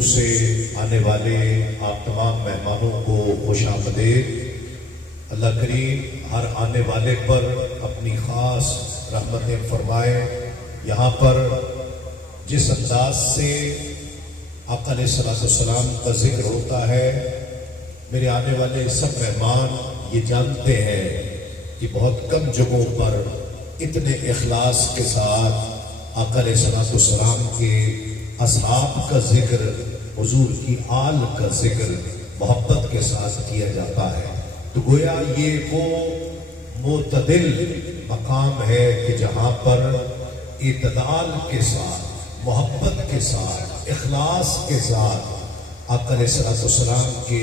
دور سے آنے والے آپ تمام مہمانوں کو خوش آمدید۔ اللہ کریم ہر آنے والے پر اپنی خاص رحمتیں فرمائے۔ یہاں پر جس انداز سے آقا علیہ السلام کا ذکر ہوتا ہے، میرے آنے والے سب مہمان یہ جانتے ہیں کہ بہت کم جگہوں پر اتنے اخلاص کے ساتھ آقا علیہ السلام کے اصحاب کا ذکر، حضور کی آل کا ذکر محبت کے ساتھ کیا جاتا ہے۔ تو گویا یہ وہ معتدل مقام ہے کہ جہاں پر اعتدال کے ساتھ، محبت کے ساتھ، اخلاص کے ساتھ آقا علیہ السلام کے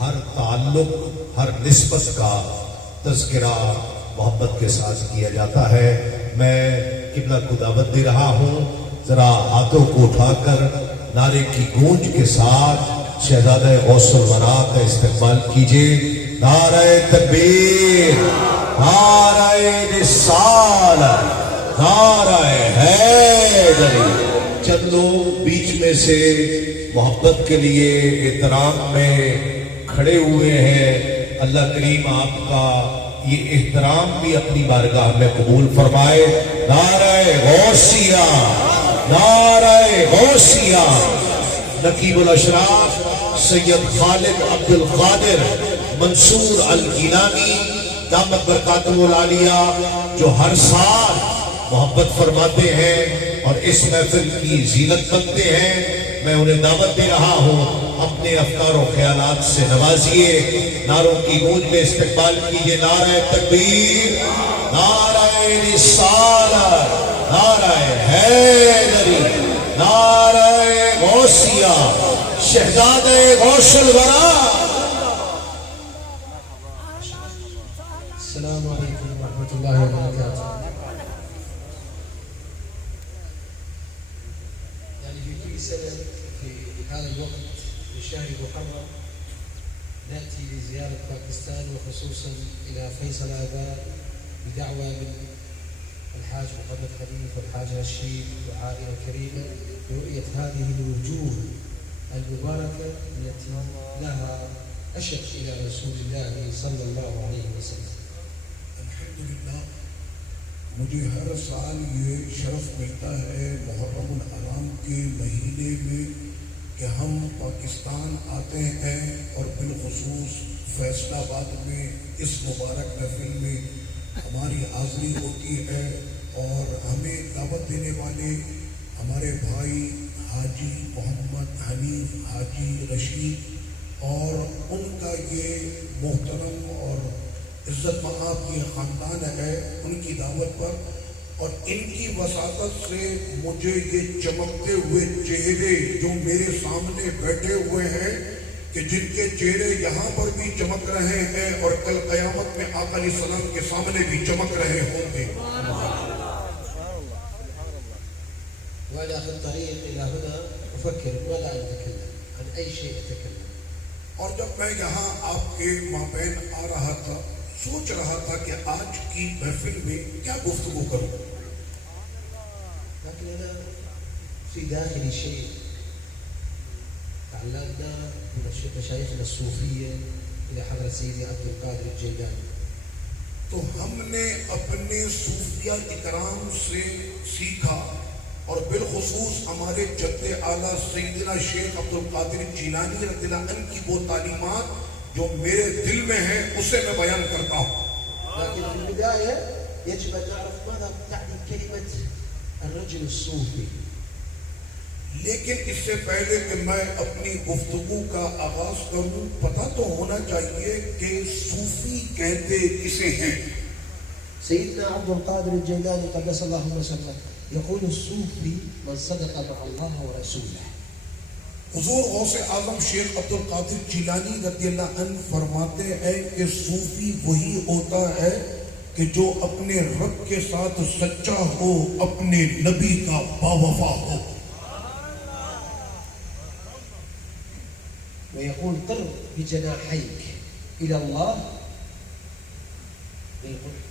ہر تعلق، ہر نسبت کا تذکرہ محبت کے ساتھ کیا جاتا ہے۔ میں قبلہ کو دعوت دے رہا ہوں، ذرا ہاتھوں کو اٹھا کر نعرے کی گونج کے ساتھ شہزادہ غوث الورا کا استقبال کیجیے۔ نعرہ تکبیر، نعرہ رسالت، نعرہ حیدری۔ چند لوگ بیچ میں سے محبت کے لیے احترام میں کھڑے ہوئے ہیں۔ اللہ کریم آپ کا یہ احترام بھی اپنی بارگاہ میں قبول فرمائے۔ نعرہ غوثیہ، نعرہ غوثیہ۔ نقیب الاشراف سید خالد عبد القادر منصور الگیلانی دامت برکاتہ العالیہ، جو ہر سال محبت فرماتے ہیں اور اس محفل کی زینت بنتے ہیں، میں انہیں دعوت دے رہا ہوں، اپنے افکار و خیالات سے نوازیے۔ نعروں کی گونج میں استقبال کیجیے۔ نعرہ تکبیر، نعرہ رسالت، نعرہ حیدری، نعرہ غوثیہ، شہزادہ غوث الورا۔ السلام علیکم ورحمۃ اللہ وبرکاتہ۔ في كل سنة في هذا الوقت في شهر محرم نأتي لزيارة باكستان وخصوصا إلى فيصل آباد بدعوة من الحاج محمد خليل والحاج رشيد والعائلة الكريمة لرؤية هذه الوجوه المباركة التي لها أشد إلى رسول الله صلى الله عليه وسلم۔ الحمدللہ مجھے ہر سال یہ شرف ملتا ہے محرم الحرام کے مہینے میں کہ ہم پاکستان آتے ہیں اور بالخصوص فیصل آباد میں اس مبارک محفل میں ہماری حاضری ہوتی ہے، اور ہمیں دعوت دینے والے ہمارے بھائی حاجی محمد حنیف حاجی رشید اور ان کا یہ محترم اور عزت مآب یہ خاندان ہے، ان کی دعوت پر اور ان کی وساطت سے مجھے یہ چمکتے ہوئے چہرے جو میرے سامنے بیٹھے ہوئے ہیں، کہ جن کے چہرے یہاں پر بھی چمک رہے ہیں اور کل قیامت میں آقا علیہ السلام کے سامنے بھی چمک رہے ہوں گے۔ وأنا في الطريق إلى هنا أفكر ولا أتكلم عن أي شيء أتكلم۔ اور جب میں یہاں آپ کے مابین آ رہا تھا، سوچ رہا تھا کہ آج کی محفل میں کیا گفتگو کروں، لكن أنا في داخلي شيء تعلمنا من مشايخنا الصوفية إلى حضرة سيدي عبد القادر الجيلاني۔ تو ہم نے اپنے صوفیہ اکرام سے سیکھا اور بالخصوص ہمارے جد اعلیٰ سیدنا شیخ عبد القادر جیلانی رضی اللہ عنہ کی وہ تعلیمات جو میرے دل میں ہیں اسے میں بیان کرتا ہوں۔ لكن في البداية يجب أن نعرف ماذا تعني كلمة الرجل الصوفي۔ لیکن اس سے پہلے کہ میں اپنی گفتگو کا آغاز کروں، پتہ تو ہونا چاہیے کہ صوفی کہتے کسے ہیں۔ سيدنا عبد القادر الجيلاني قدس الله سره يقول الصوفي من صدق مع الله ورسوله۔ حضور غوث اعظم شیخ عبد القادر جیلانی رضی اللہ عنہ فرماتے ہیں کہ صوفی وہی ہوتا ہے کہ جو اپنے رب کے ساتھ سچا ہو، اپنے نبی کا باوفا ہو۔ ويقول طر بجناحيك إلى الله،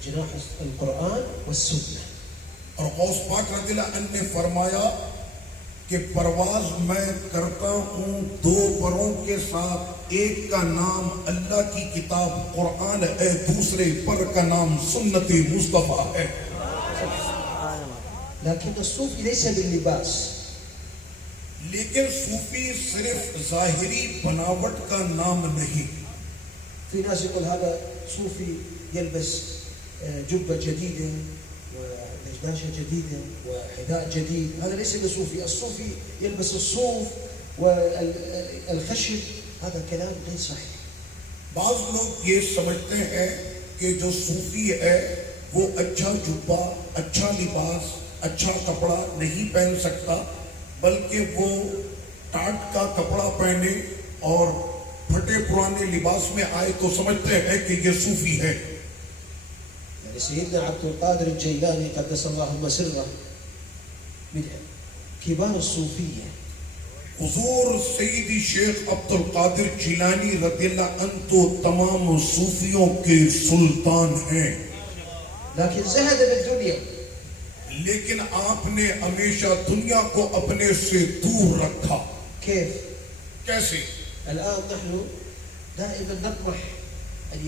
جناح القرآن والسنة۔ اور غوث پاک رضی اللہ عنہ نے فرمایا کہ پرواز میں کرتا ہوں دو پروں کے ساتھ، ایک کا نام اللہ کی کتاب قرآن ہے، دوسرے پر کا نام سنت مصطفیٰ ہے. لكن الصوفي ليس باللباس. لیکن صوفی صرف ظاہری بناوٹ کا نام نہیں. في ناس يقول هذا صوفي يلبس جبة جديدة ونجداشة جديدة وحذاء جديد، هذا ليس بصوفي. الصوفي يلبس الصوف والخشب، هذا كلام غير صحيح. بعض لوگ یہ سمجھتے ہیں کہ جو صوفی ہے وہ اچھا جبہ، اچھا لباس، اچھا کپڑا نہیں پہن سکتا، بلکہ وہ ٹاٹ کا کپڑا پہنے اور پھٹے پرانے لباس میں آئے تو سمجھتے ہیں کہ یہ صوفی ہے. يعني سيدنا عبد القادر الجيلاني قدس الله سره من كبار الصوفية. حضور سیدی شیخ عبد القادر جیلانی رضی اللہ عنہ تو تمام صوفیوں کے سلطان ہیں، لكن زهد بالدنيا. لیکن آپ نے ہمیشہ دنیا کو اپنے سے دور رکھا. كيف؟ کیسے؟ الآن نحن دائما نطمح أن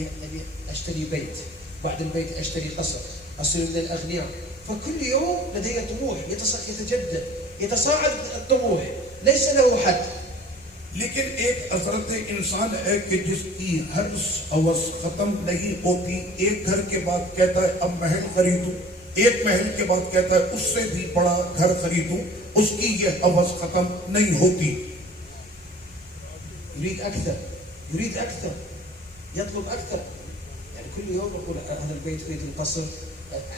أشتري بيت، بعد البيت أشتري قصر، أصير من الأغنياء، فكل يوم لدي طموح يتجدد، يتصاعد الطموح، ليس له حد. لیکن ایک حضرت انسان ہے کہ جس کی حرص ہوس ختم نہیں ہوتی. ایک گھر کے بعد کہتا ہے اب محل خریدوں، ایک محل کے بعد کہتا ہے اس سے بھی بڑا گھر خریدوں. اس کی یہ ہوس ختم نہیں ہوتی. يريد أكثر، يريد أكثر، يطلب أكثر. يعني كل يوم يقول هذا البيت بيت القصر،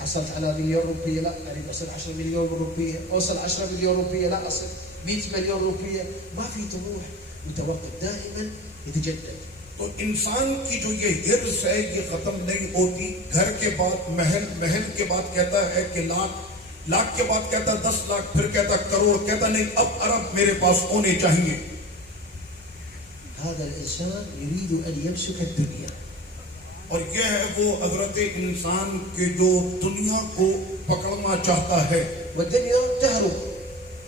حصلت على مليون روبية، لا أريد أصل 10 مليون روبية، أوصل 10 مليون روبية، لا أصل 100 مليون روبية. ما في طموح متوقف، دائما يتجدد. تو انسان کی جو یہ حرص ہے یہ ختم نہیں ہوتی. گھر کے بعد محل، محل کے بعد کہتا ہے کہ لاکھ، لاکھ کے بعد کہتا ہے 10 لاکھ، پھر کہتا کروڑ، کہتا نہیں اب ارب میرے پاس ہونے چاہیے. هذا الإنسان يريد أن يمسك الدنيا. اور یہ ہے وہ حضرت انسان کے جو دنیا کو پکڑنا چاہتا ہے والدنيا تهرب،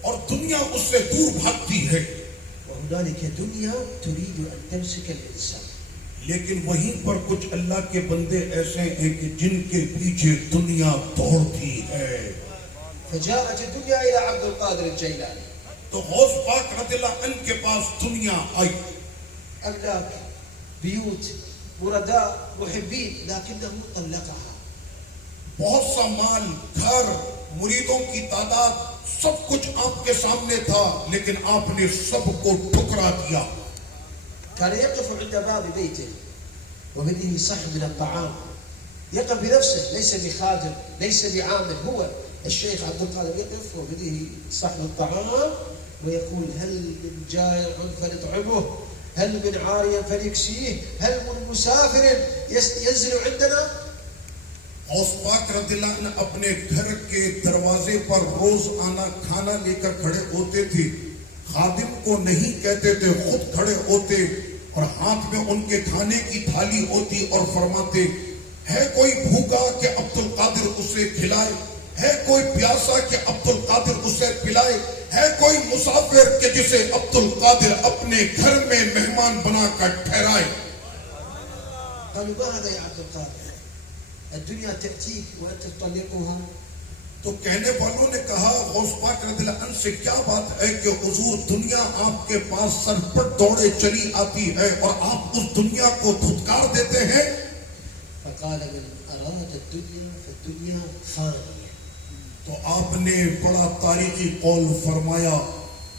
اور دنیا اس سے دور بھاگتی ہے. وهنالك دنيا تريد أن تمسك الإنسان. لیکن وہیں پر کچھ اللہ کے بندے ایسے ہیں کہ جن کے پیچھے دنیا دوڑتی ہے. فجاءت الدنيا إلى عبد القادر الجيلاني. تو غوث پاک رضی اللہ عنہ کے پاس دنیا آئی. أملاك، بيوت، مرداء، محبين، لكنه طلقها. بہت سا مال، گھر، مریدوں کی تعداد، سب کچھ آپ کے سامنے تھا، لیکن آپ نے سب کو ٹھکرا دیا. كان يقف عند باب بيته وبيده صحن من الطعام، يقف بنفسه، ليس بخادم، ليس بعامل. هو الشيخ عبد القادر يقف وبيده صحن الطعام ويقول هل من جائع فنطعمه، هل من عاري فنكسيه، هل من مسافر ينزل عندنا. غوث پاک رضی اللہ عنہ اپنے گھر کے دروازے پر روز آنا کھانا لے کر کھڑے ہوتے تھے. خادم کو نہیں کہتے تھے، خود کھڑے ہوتے اور ہاتھ میں ان کے کھانے کی تھالی ہوتی اور فرماتے ہے کوئی بھوکا کہ عبد القادر اسے کھلائے، ہے کوئی پیاسا کہ عبد القادر اسے پلائے، ہے کوئی مسافر کہ جسے عبد القادر اپنے گھر میں مہمان بنا کر ٹھہرائے. قالوا ما هذا يا عبد القادر، الدنيا تأتيك وأنت تطلقها. تو کہنے والوں نے کہا غوث پاک رضی اللہ عنہ سے کیا بات ہے کہ حضور دنیا آپ کے پاس سر پر دوڑے چلی آتی ہے اور آپ اس دنیا کو دھتکار دیتے ہیں. فقال من أراد الدنيا فالدنيا فانية. تو آپ نے بڑا تاریخی قول فرمایا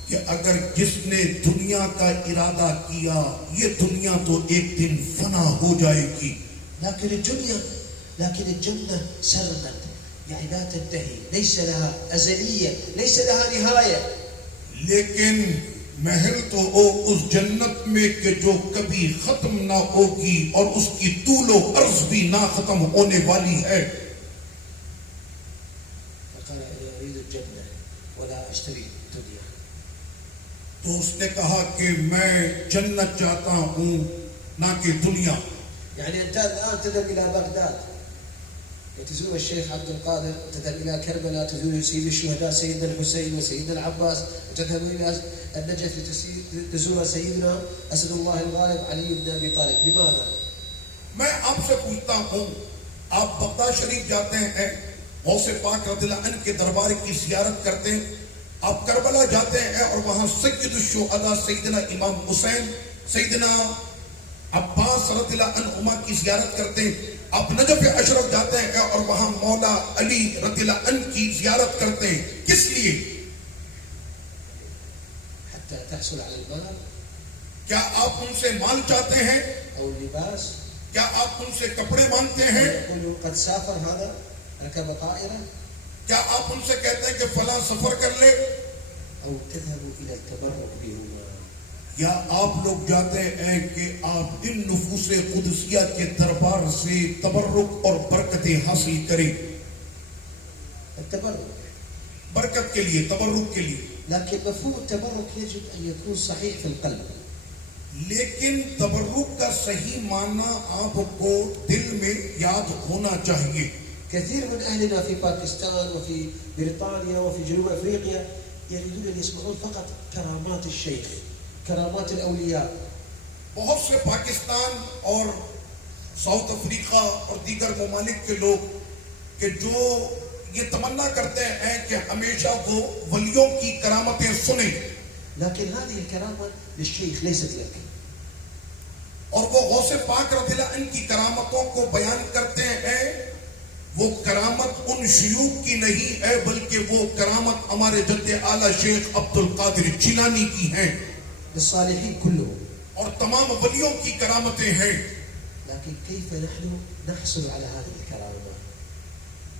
کہ اگر جس نے دنیا کا ارادہ کیا یہ دنیا تو ایک دن فنا ہو جائے گی. لكن الجنة سرمد، يعني لا تنتهي، ليس لها أزلية، ليس لها نهاية. لیکن محل تو اس جنت میں کہ جو کبھی ختم نہ ہوگی اور اس کی طول و عرض بھی نہ ختم ہونے والی ہے. فقال أنا أريد الجنة ولا أشتري الدنيا. تو اس نے کہا کہ میں جنت چاہتا ہوں نہ کہ دنیا. يعني أنت الآن تذهب إلى بغداد وتزور الشيخ عبد القادر، وتذهب إلى كربلاء تزور سيد الشهداء سيدنا الحسين وسيدنا العباس، وتذهب إلى النجف تزور سيدنا أسد الله الغالب علي بن أبي طالب. لماذا؟ میں آپ سے پوچھتا ہوں، آپ بغداد شریف جاتے ہیں، غوث پاک رضی اللہ عنہ کے دربار کی زیارت کرتے ہیں، آپ کربلا جاتے ہیں اور وہاں سید الشہداء سیدنا امام حسین سیدنا عباس رضی اللہ عنہما کی زیارت کرتے ہیں، آپ نجف اشرف جاتے ہیں اور وہاں مولا علی رضی اللہ عنہ کی زیارت کرتے ہیں. کس لیے؟ حتى تحصل على المال کیا آپ ان سے مال چاہتے ہیں؟ أو اللباس؟ کیا آپ ان سے کپڑے مانگتے ہیں؟ يقول قد سافر هذا ركب طائرة؟ کیا آپ ان سے کہتے ہیں کہ فلاں سفر کر لے؟ أو تذهب إلى التبرك بهما؟ یا آپ لوگ جاتے ہیں کہ آپ ان نفوس قدسیہ کے دربار سے تبرک اور برکتیں حاصل کریں؟ التبرك، برکت کے لیے، تبرک کے لیے. لكن مفهوم التبرك يجب أن يكون صحيح في القلب. لیکن تبرک کا صحیح معنی آپ کو دل میں یاد ہونا چاہیے. كثير من أهلنا في باكستان وفي بريطانيا وفي جنوب أفريقيا يريدون أن يسمعون فقط كرامات الشيخ، كرامات الأولياء. بہت سے پاکستان اور ساؤتھ افریقہ اور دیگر ممالک کے لوگ کہ جو یہ تمنا کرتے ہیں کہ ہمیشہ وہ ولیوں کی کرامتیں سنیں، لكن هذه الكرامة للشيخ ليست لك. اور وہ غوث پاک رضی اللہ عنہ کی کرامتوں کو بیان کرتے ہیں، وہ کرامت ان شیوخ کی نہیں ہے بلکہ وہ کرامت ہمارے جد اعلیٰ شیخ عبد القادر جیلانی کی ہیں للصالحين كلهم. اور تمام ولیوں کی کرامتیں ہیں. لكن كيف نحن نحصل على هذه الكرامة؟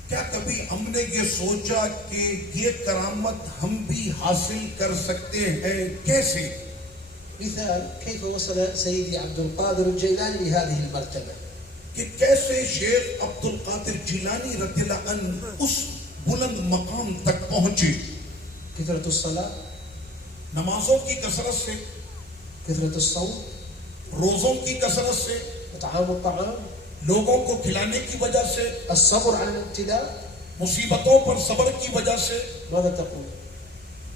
کیا کبھی ہم نے یہ سوچا کہ یہ کرامت ہم بھی حاصل کر سکتے ہیں؟ کیسے؟ مثال كيف وصل سيدي عبد القادر الجيلاني لهذه المرتبة؟ کہ کیسے شیخ عبد القادر جیلانی رضی اللہ عنہ اس بلند مقام تک پہنچے؟ كثرة الصلاة، نمازوں کی کثرت سے، كثرة الصوم، روزوں کی کثرت سے، إطعام الطعام، لوگوں کو کھلانے کی وجہ سے، الصبر على الابتلاء. مصیبتوں پر صبر کی وجہ سے. ماذا تقول؟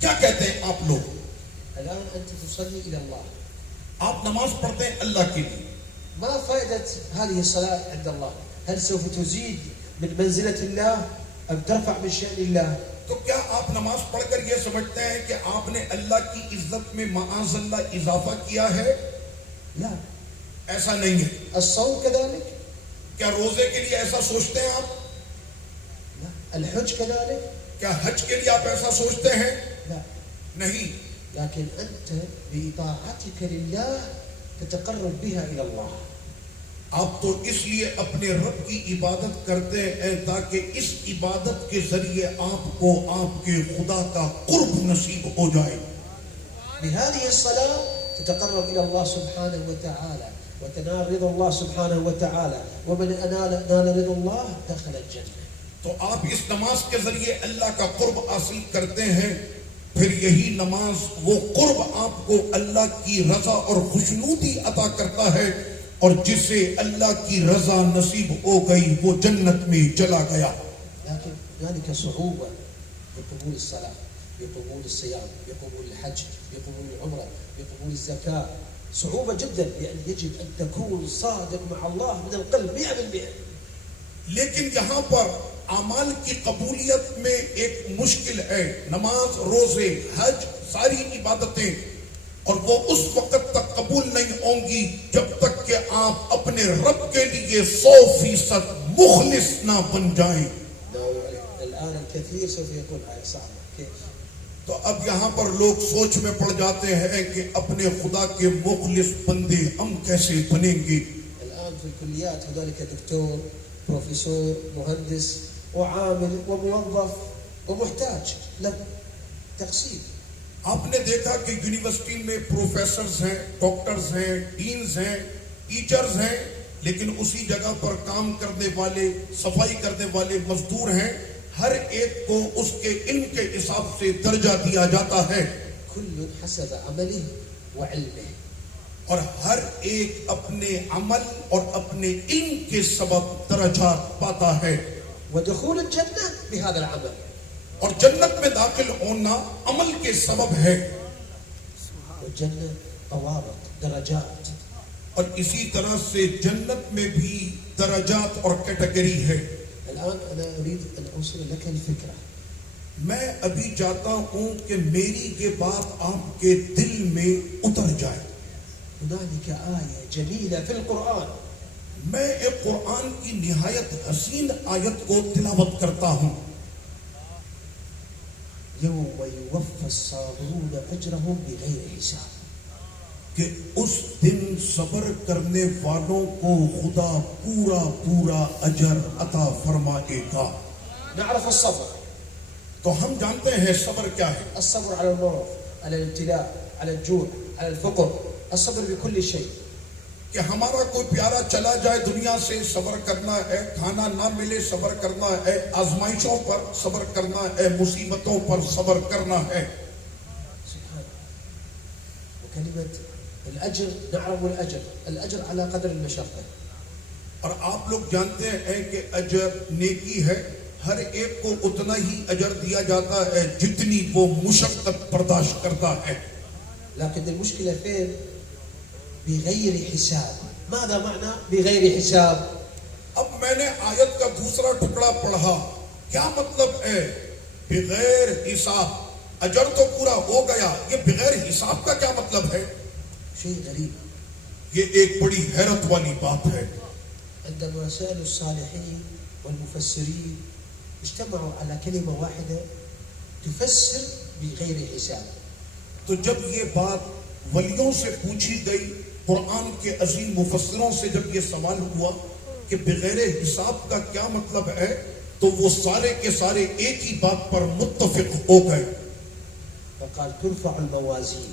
کیا کہتے ہیں آپ لوگ؟ الآن أنت تصلي إلى الله، آپ نماز پڑھتے ہیں اللہ کے لیے، ما فائدة هذه الصلاة عند الله؟ هل سوف تزيد من منزلة الله أم ترفع من شأن الله؟ تو کیا آپ نماز پڑھ کر یہ سمجھتے ہیں کہ آپ نے اللہ کی عزت میں معاذ اللہ اضافہ کیا ہے؟ لا. ایسا نہیں ہے. الصوم كذلك؟ کیا روزے کے لیے ایسا سوچتے ہیں آپ؟ لا. الحج كذلك؟ کیا حج کے لیے آپ ایسا سوچتے ہیں؟ لا. نہیں. لكن أنت بإطاعتك لله تتقرب بها إلى الله. آپ تو اس لیے اپنے رب کی عبادت کرتے ہیں تاکہ اس عبادت کے ذریعے آپ کو آپ کے خدا کا قرب نصیب ہو جائے. بهذه الصلاة تتقرب إلى الله سبحانه وتعالى وتنال رضا الله سبحانه وتعالى، ومن نال رضا الله دخل الجنة. تو آپ اس نماز کے ذریعے اللہ کا قرب حاصل کرتے ہیں، پھر یہی نماز وہ قرب آپ کو اللہ کی رضا اور خوشنودی عطا کرتا ہے، اور جس سے اللہ کی رضا نصیب ہو گئی وہ جنت میں چلا گیا. لكن ذلك صعوبة بقبول الصلاة، بقبول الصيام، بقبول الحج، بقبول العمرة، بقبول الزكاة. صعوبة جدا، لأن يجب أن تكون صادق مع الله من القلب 100%. لیکن یہاں پر اعمال کی قبولیت میں ایک مشکل ہے. نماز، روزے، حج، ساری عبادتیں، اور وہ اس وقت تک قبول نہیں ہوں گی جب تک کہ آپ اپنے رب کے لیے 100% مخلص نہ بن جائیں. الآن الكثير سوف يقول هاي صعبة. كيف؟ تو اب یہاں پر لوگ سوچ میں پڑ جاتے ہیں کہ اپنے خدا کے مخلص بندے ہم کیسے بنیں گے. الآن في الكليات هنالك دكتور، بروفيسور، مهندس وعامل وموظف ومحتاج له تقسيم. آپ نے دیکھا کہ یونیورسٹی میں پروفیسرز ہیں، ڈاکٹرز ہیں، ڈینز ہیں، ٹیچرز ہیں، لیکن اسی جگہ پر کام کرنے والے، صفائی کرنے والے مزدور ہیں. ہر ایک کو اس کے علم کے حساب سے درجہ دیا جاتا ہے، كل حسب عمله وعلمه. اور ہر ایک اپنے عمل اور اپنے علم کے سبب درجات پاتا ہے. ودخول الجنة بهذا العمل. اور جنت میں داخل ہونا عمل کے سبب ہے. والجنة طوابق درجات. اور اسی طرح سے جنت میں بھی درجات اور کیٹیگری ہے. الآن أنا أريد أن أوصل لك الفكرة. میں ابھی چاہتا ہوں کہ میری یہ بات آپ کے دل میں اتر جائے. هنالك آية جميلة في القرآن میں ایک قرآن کی نہایت حسین آیت کو تلاوت کرتا ہوں. يوم يوفى الصابرون أجرهم بغير حساب. کہ اس دن صبر کرنے والوں کو خدا پورا پورا اجر عطا فرمائے گا. نعرف الصبر. تو ہم جانتے ہیں صبر کیا ہے. الصبر على المرض، على الابتلاء، على الجوع، على الفقر. الصبر بكل شيء. کہ ہمارا کوئی پیارا چلا جائے دنیا سے صبر کرنا ہے، کھانا نہ ملے صبر کرنا ہے، آزمائشوں پر صبر کرنا ہے، مصیبتوں پر صبر کرنا ہے. سبحان. وكلمة الأجر نعرف الأجر، الأجر على قدر المشقة. اور آپ لوگ جانتے ہیں کہ اجر نیکی ہے، ہر ایک کو اتنا ہی اجر دیا جاتا ہے جتنی وہ مشقت برداشت کرتا ہے. لكن المشكلة فين؟ بغير حساب. ماذا معنى بغير حساب؟ اب میں نے آیت کا دوسرا ٹکڑا پڑھا، کیا مطلب ہے بغیر حساب؟ اجر تو پورا ہو گیا، یہ بغیر حساب کا کیا مطلب ہے؟ شيء غريب. یہ ایک بڑی حیرت والی بات ہے. عندما سألوا الصالحين والمفسرين اجتمعوا على كلمة واحدة تفسر بغير حساب. تو جب یہ بات ولیوں سے پوچھی گئی، قرآن کے عظیم مفسروں سے جب یہ سوال ہوا کہ بغیر حساب کا کیا مطلب ہے، تو وہ سارے کے سارے ایک ہی بات پر متفق ہو گئے. فقال ترفع الموازين.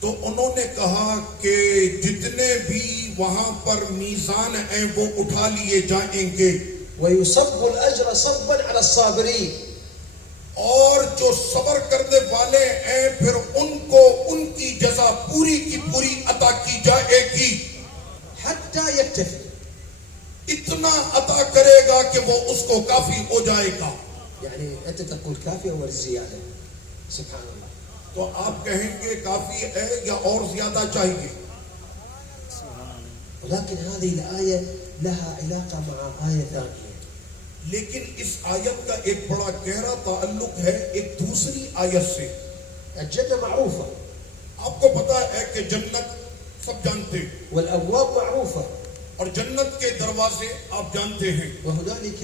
تو انہوں نے کہا کہ جتنے بھی وہاں پر میزان ہیں وہ اٹھا لیے جائیں گے، ويصب الأجر صبا على الصابرين. اور جو صبر کرنے والے ہیں پھر ان کو ان کی جزا پوری کی پوری عطا کی جائے گی. حتى يكتفي. اتنا عطا کرے گا کہ وہ اس کو کافی ہو جائے گا. يعني أنت تقول كافي أو الزيادة. سبحان الله. تو آپ کہیں گے کافی ہے یا اور زیادہ چاہیے. ولكن هذه الآية لها علاقة مع آية ثانية. لیکن اس آیت کا ایک بڑا گہرا تعلق ہے ایک دوسری آیت سے. الجنة معروفة آپ کو پتا ہے کہ جنت سب جانتے ہیں، والأبواب معروفة اور جنت کے دروازے آپ جانتے ہیں. وهنالك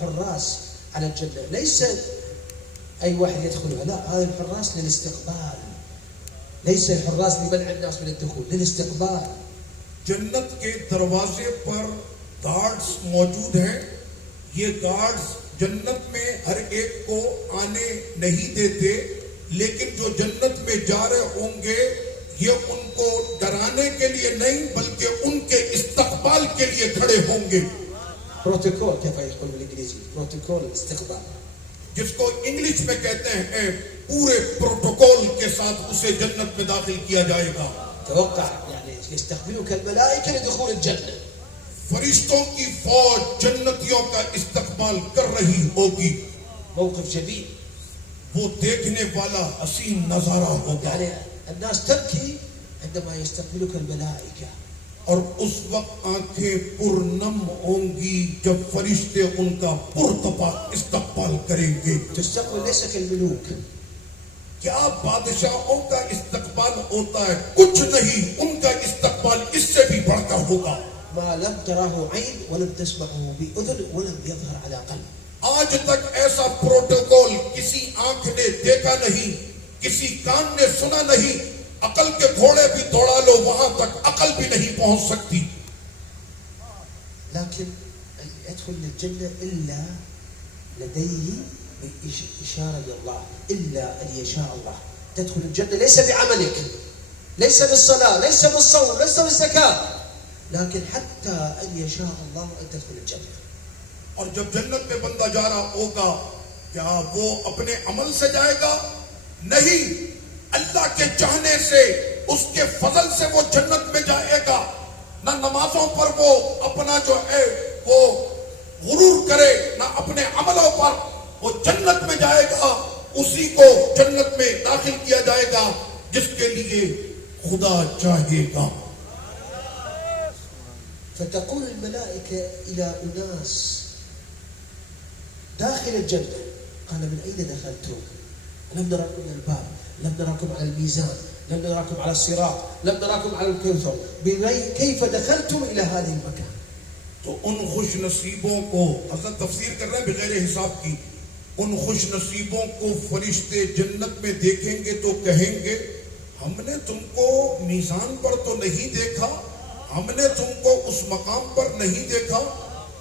حراس على الجنة. ليس أي واحد يدخلها، لا، هذه الحراس للاستقبال، ليس الحراس لمنع الناس من الدخول، للاستقبال. جنت کے دروازے پر گارڈز موجود ہیں. یہ گارڈز جنت میں ہر ایک کو آنے نہیں دیتے، لیکن جو جنت میں جا رہے ہوں گے یہ ان کو ڈرانے کے لیے نہیں بلکہ ان کے استقبال کے لیے کھڑے ہوں گے. بروتوكول كيف يقول بالإنجليزي؟ بروتوكول استقبال. جس کو انگلش میں کہتے ہیں پورے پروٹوکول کے ساتھ اسے جنت میں داخل کیا جائے گا. توقع يعني يستقبلك الملائكة لدخول الجنة. فرشتوں کی فوج جنتیوں کا استقبال کر رہی ہوگی. موقف جميل. وہ دیکھنے والا حسین نظارہ ہوگا. يعني الناس تبكي عندما يستقبلك الملائكة. اور اس وقت آنکھیں پرنم ہوں گی جب فرشتے ان کا پرتپا استقبال کریں گے. تستقبل ليس كالملوك. کیا بادشاہوں کا استقبال ہوتا ہے؟ کچھ نہیں، ان کا استقبال اس سے بھی بڑھ کر ہوگا. ما لم تراه عين ولم تسمعه بأذن ولم يظهر على قلب. آج تک ایسا پروٹوکول کسی آنکھ نے دیکھا نہیں، کسی کان نے سنا نہیں. عقل کے گھوڑے بھی دوڑا لو وہاں تک عقل بھی نہیں پہنچ سکتی. لكن يدخل الجنة إلا لديه إشارة من الله، إلا أن يشاء الله. تدخل الجنة ليس بعملك، ليس بالصلاة، ليس بالصوم، ليس بالزكاة، لكن حتى أن يشاء الله أن تدخل الجنة. اور جب جنت میں بندہ جا رہا ہوگا کیا وہ اپنے عمل سے جائے گا؟ نہیں، اللہ کے چاہنے سے، اس کے فضل سے وہ جنت میں جائے گا. نہ نمازوں پر وہ اپنا جو ہے وہ غرور کرے نہ اپنے عملوں پر، وہ جنت میں جائے گا، اسی کو جنت میں داخل کیا جائے گا جس کے لیے خدا چاہے گا۔ فتقول الملائكة إلى أناس داخل الجنة، قال من أين دخلتم؟ لم نراكم من الباب، لم نراكم على الميزان، لم نراكم على الصراط، لم نراكم على الكوثر، كيف دخلتم إلى هذه المكان؟ تو ان خوش نصیبوں کو، حضرت تفسیر کر رہے ہیں بغیر حساب کی، ان خوش نصیبوں کو فرشتے جنت میں دیکھیں گے تو کہیں گے ہم نے تم کو میزان پر تو نہیں دیکھا، ہم نے تم کو اس مقام پر نہیں دیکھا،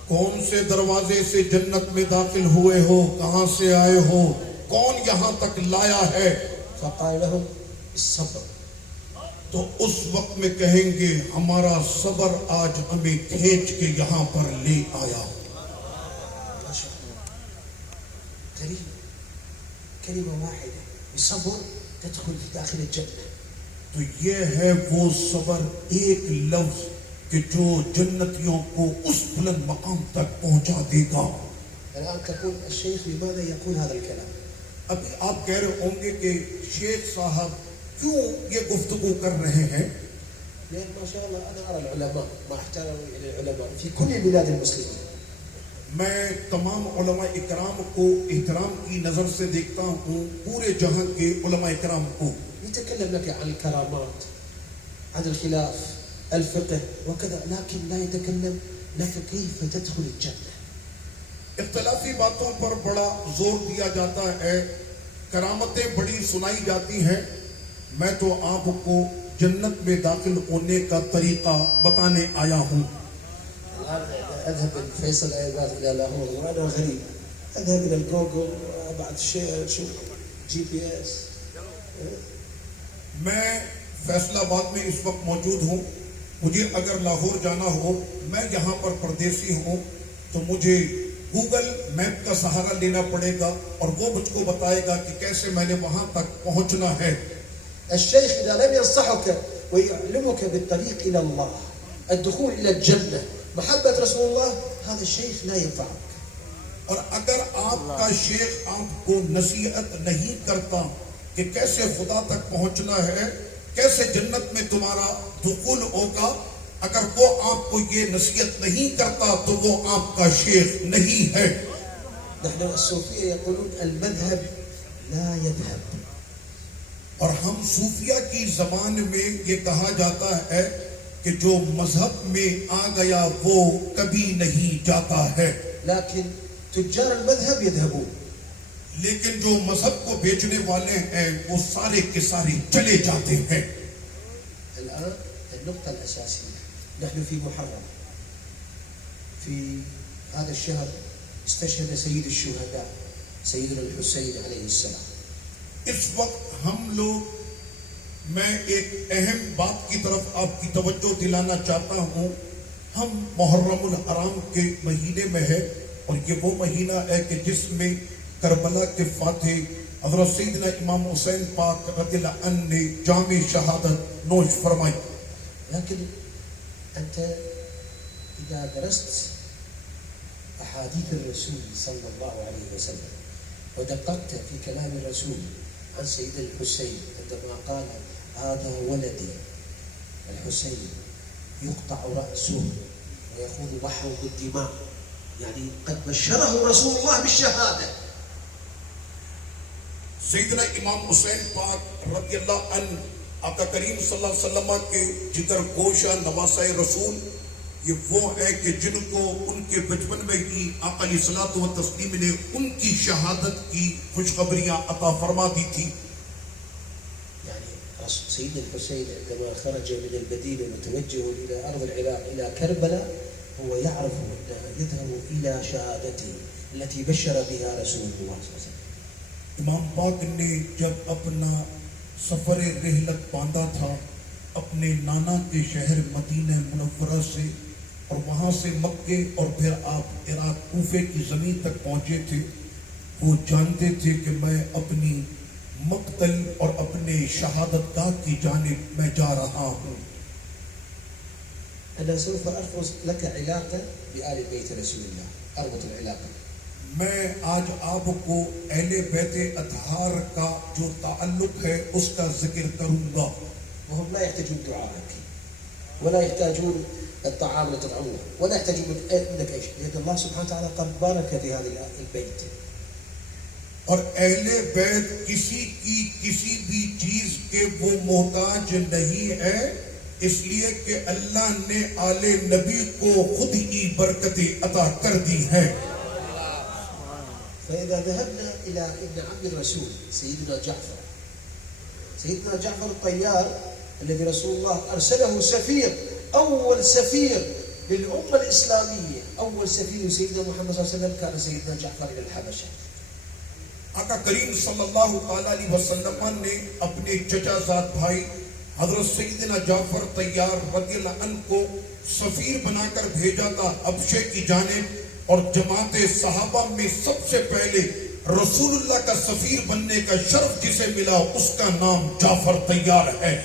کون سے دروازے سے جنت میں داخل ہوئے ہو، کہاں سے آئے ہو، کون یہاں تک لایا ہے؟ فقال لهم الصبر، تو اس وقت میں کہیں گے ہمارا صبر آج ہمیں کھینچ کے یہاں پر لے آیا۔ ما شاء الله، كلمة واحدة الصبر تدخل في داخل الجنة۔ تو یہ ہے وہ صبر، ایک لفظ کہ جو جنتیوں کو اس بلند مقام تک پہنچا دے گا۔ الآن تقول الشيخ لماذا يقول هذا الكلام؟ ابھی آپ کہہ رہے ہوں گے کہ شیخ صاحب کیوں یہ گفتگو کر رہے ہیں؟ لأن ما شاء الله أنا أرى العلماء مع احترامي إلى العلماء في كل بلاد المسلمين، میں تمام علماء اکرام کو احترام کی نظر سے دیکھتا ہوں، پورے جہاں کے علماء اکرام کو۔ يتكلم لك عن الكرامات، عن الخلاف، الفقه وكذا، لكن لا يتكلم لك كيف تدخل الجنة۔ اختلافی باتوں پر بڑا زور دیا جاتا ہے، کرامتیں بڑی سنائی جاتی ہیں، میں تو آپ کو جنت میں داخل ہونے کا طریقہ بتانے آیا ہوں۔ أذهب من فيصل عباد إلى لاهور وأنا غريب، أذهب إلى الجوجل بعد شيء شو GPS۔ میں فیصل آباد میں اس وقت موجود ہوں، مجھے اگر لاہور جانا ہو، میں یہاں پر پردیسی ہوں، تو مجھے گوگل میپ کا سہارا لینا پڑے گا اور وہ مجھ کو بتائے گا کہ کیسے میں نے وہاں تک پہنچنا ہے۔ الشيخ إذا لم ينصحك ويعلمك بالطريق إلى الله، الدخول إلى الجنة، محبة رسول الله، هذا الشيخ لا ينفعك۔ اور اگر آپ کا شیخ آپ کو نصیحت نہیں کرتا کہ کیسے خدا تک پہنچنا ہے، کیسے جنت میں تمہارا دخول ہوگا، اگر وہ آپ کو یہ نصیحت نہیں کرتا تو وہ آپ کا شیخ نہیں ہے۔ نحن الصوفية يقولون المذهب لا يذهب، اور ہم صوفیہ کی زبان میں یہ کہا جاتا ہے کہ جو مذہب میں آ گیا وہ کبھی نہیں جاتا ہے، لكن تجار المذهب يذهبون۔ لیکن جو مذہب کو بیچنے والے ہیں وہ سارے کے سارے چلے جاتے ہیں۔ الآن النقطة الأساسية، نحن في محرم، في هذا الشهر استشهد سيد الشهداء سيدنا الحسين عليه السلام۔ اس وقت ہم لوگ، میں ایک اہم بات کی طرف آپ کی توجہ دلانا چاہتا ہوں، ہم محرم الحرام کے مہینے میں ہے، اور یہ وہ مہینہ ہے کہ جس میں کربلا کے فاتح حضرت سیدنا امام حسین پاک رضی اللہ عنہ نے جام شہادت نوش فرمائی۔ لكن أنت إذا درست أحاديث الرسول صلى الله عليه وسلم ودققت في كلام الرسول عن سيد الحسين عندما قال هذا ولدي الحسين يقطع رأسه ويخوض بحره بالدماء، يعني قد بشره رسول الله بالشهادة۔ سیدنا امام حسین پاک رضی اللہ عنہ آقا کریم صلی اللہ علیہ وسلم کے جگر گوشہ نواسہ رسول، یہ وہ ہے کہ جن کو ان کے بچپن میں ہی آقا علیہ الصلوۃ والتسلیم نے ان کی شہادت کی خوشخبریاں عطا فرما دی تھی۔ يعني سيدنا الحسين عندما خرج من المدينة متوجه إلى أرض العراق إلى كربلاء، هو يعرف أنه يذهب إلى شهادته التي بشر بها رسول الله صلى الله عليه وسلم۔ امام پاک نے جب اپنا سفر رحلت باندھا تھا اپنے نانا کے شہر مدینہ منورہ سے، اور وہاں سے مکے اور پھر آپ عراق کوفے کی زمین تک پہنچے تھے، وہ جانتے تھے کہ میں اپنی مقتل اور اپنے شہادت گاہ کی جانب میں جا رہا ہوں۔ أنا سوف أرفض لك علاقة بآل بيت رسول الله، أربط العلاقة. میں آج آپ کو اہل بیت اطہار کا جو تعلق ہے اس کا ذکر کروں گا. وهم لا يحتاجون دعائك ولا يحتاجون الطعام اللي تطعموه ولا يحتاجون منك أي شيء، لأن الله سبحانه وتعالى قد بارك في هذا البيت. اور اہل بیت کسی بھی چیز کے وہ محتاج نہیں ہے، اس لیے کہ اللہ نے آل نبی کو خود ہی برکتیں عطا کر دی ہیں. فإذا ذهبنا إلى ابن عم الرسول سيدنا جعفر الطيار الذي رسول الله أرسله سفير، أول سفير للأمة الإسلامية، أول سفير سيدنا محمد صلى الله عليه وسلم كان سيدنا جعفر إلى الحبشة. آقا کریم صلی اللہ تعالی علیہ وسلم نے اپنے چچا زاد بھائی حضرت سیدنا جعفر طیار رضی اللہ عنہ کو سفیر بنا کر بھیجا تھا حبشے کی جانب، اور جماعت صحابہ میں سب سے پہلے رسول اللہ کا سفیر بننے کا شرف جسے ملا اس کا نام جعفر طیار ہے.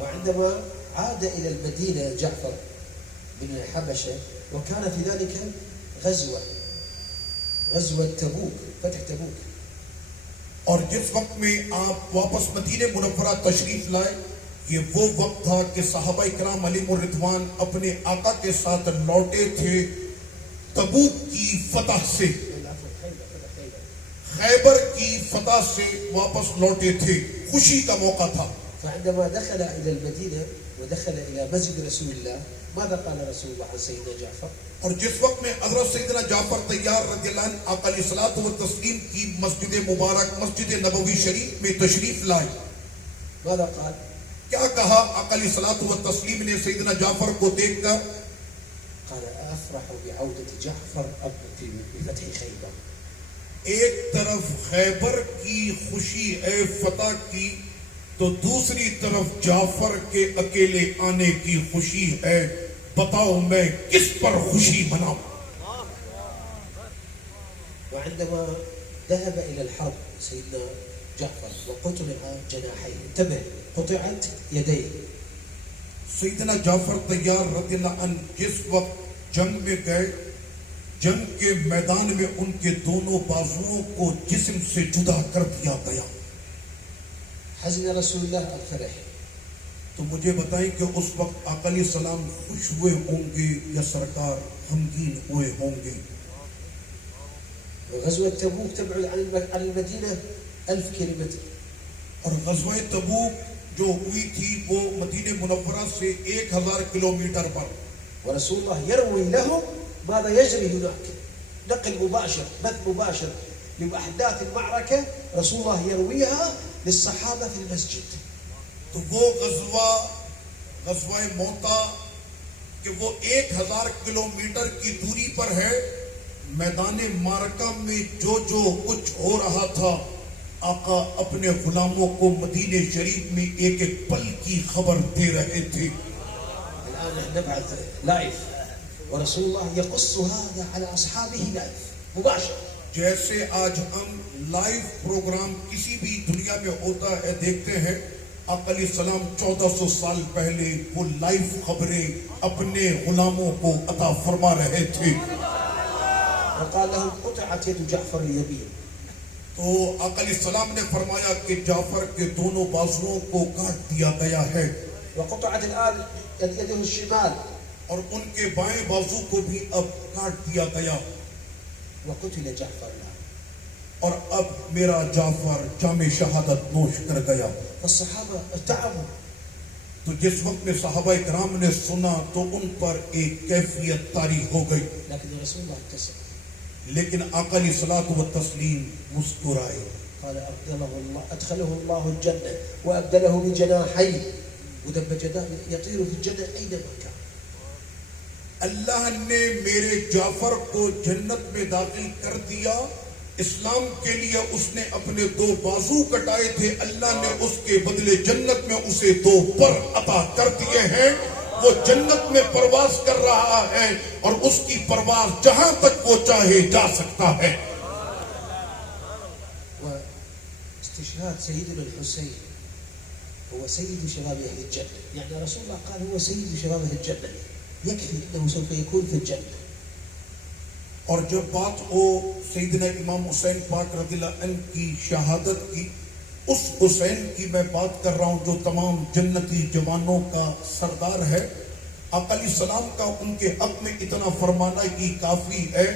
وعندما عاد إلى المدينة جعفر من الحبشة، وكان في ذلك غزوة تبوك، فتح تبوك. اور جس وقت میں آپ واپس مدینہ منورہ تشریف لائے، یہ وہ وقت تھا کہ صحابہ کرام علیہم الرضوان اپنے آقا کے ساتھ لوٹے تھے تبوک کی فتح سے، خیبر کی فتح سے واپس لوٹے تھے، خوشی کا موقع تھا. فعندما دخل إلى المدينة ودخل إلى مسجد رسول الله، ماذا قال رسول الله عن سيدنا جعفر؟ اور جس وقت میں حضرت سیدنا جعفر طیار رضی اللہ عنہ آقا علیہ الصلوۃ والتسلیم کی مسجد مبارک مسجد نبوی شریف میں تشریف لائے، ماذا قال؟ کیا کہا آقا علیہ الصلوۃ والتسلیم نے خوشی جعفر کو دیکھ کر؟ قال أفرح بعودة جعفر بفتح خيبر. ایک طرف خیبر کی خوشی اے فتح کی، تو دوسری طرف جعفر کے اکیلے آنے کی خوشی ہے. بتاؤ میں کس پر خوشی مناؤں؟ وعندما ذهب إلى الحرب سيدنا جعفر وقطع جناحيه، انتبه، قطعت يديه. سیدنا جعفر طیار رضی اللہ عنہ جس وقت جنگ میں گئے، جنگ کے میدان میں ان کے دونوں بازوؤں کو جسم سے جدا کر دیا گیا. حزن رسول الله الفرح. تو مجھے بتائیں کہ اس وقت آقا علیہ السلام خوش ہوئے ہوں گے یا سرکار غمگین ہوئے ہوں گے؟ غزوة تبوک تبعد عن المدينة 1000 كيلومتر. اور غزوہ تبوک جو ہوئی تھی وہ مدینہ منورہ سے 1000 کلومیٹر پر. ورسول الله يروي لهم ماذا يجري هناك، نقل مباشر، بث مباشر لأحداث المعركة، رسول الله يرويها للصحابة في المسجد. تو وہ غزوہ موتا کہ وہ 1000 کلومیٹر کی دوری پر ہے، میدان معرکہ میں جو کچھ ہو رہا تھا آقا اپنے غلاموں کو مدینہ شریف میں ایک ایک پل کی خبر دے رہے تھے. الآن نبعث لايف ورسول الله يقص هذا على أصحابه لايف مباشر. جیسے آج ہم لائیو پروگرام کسی بھی دنیا میں ہوتا ہے دیکھتے ہیں، آقا علیہ السلام 1400 سال پہلے وہ لائیو خبریں اپنے غلاموں کو عطا فرما رہے تھے. وقال لهم قطعت يد جعفر اليمين. تو آقا علیہ السلام نے فرمایا کہ جعفر کے دونوں بازوؤں کو کاٹ دیا گیا ہے، وقطعت الآن يده الشمال. اور ان کے بائیں بازو کو بھی اب کاٹ دیا گیا. وقتل جعفر الآن. اور اب میرا جعفر جام شہادت نوش کر گیا. فالصحابة ارتعبوا. تو جس وقت میں صحابہ کرام نے سنا تو ان پر ایک کیفیت طاری ہو گئی، لكن رسول الله ابتسم. لیکن آقا علیہ الصلوۃ والتسلیم مسکرائے. قال أدخله الله الجنة وأبدله بجناحين ودب جناح يطير في الجنة أينما كان. اللہ نے میرے جعفر کو جنت میں داخل کر دیا. اسلام کے لیے اس نے اپنے 2 بازو کٹائے تھے، اللہ نے اس کے بدلے جنت میں اسے 2 پر عطا کر دیے ہیں. وہ جنت میں پرواز کر رہا ہے اور اس کی پرواز جہاں تک وہ چاہے جا سکتا ہے. واستشهاد سيدنا الحسين هو سيد شباب أهل الجنة، يعني رسول الله قال هو سيد شباب أهل الجنة، يكفي أنه سوف يكون في الجنة. اور جب بات ہو سیدنا امام حسین پاک رضی اللہ عنہ کی شہادت کی، اس حسین کی میں بات کر رہا ہوں جو تمام جنتی جوانوں کا سردار ہے. آقا علیہ السلام کا ان کے حق میں اتنا فرمانا ہی کافی ہے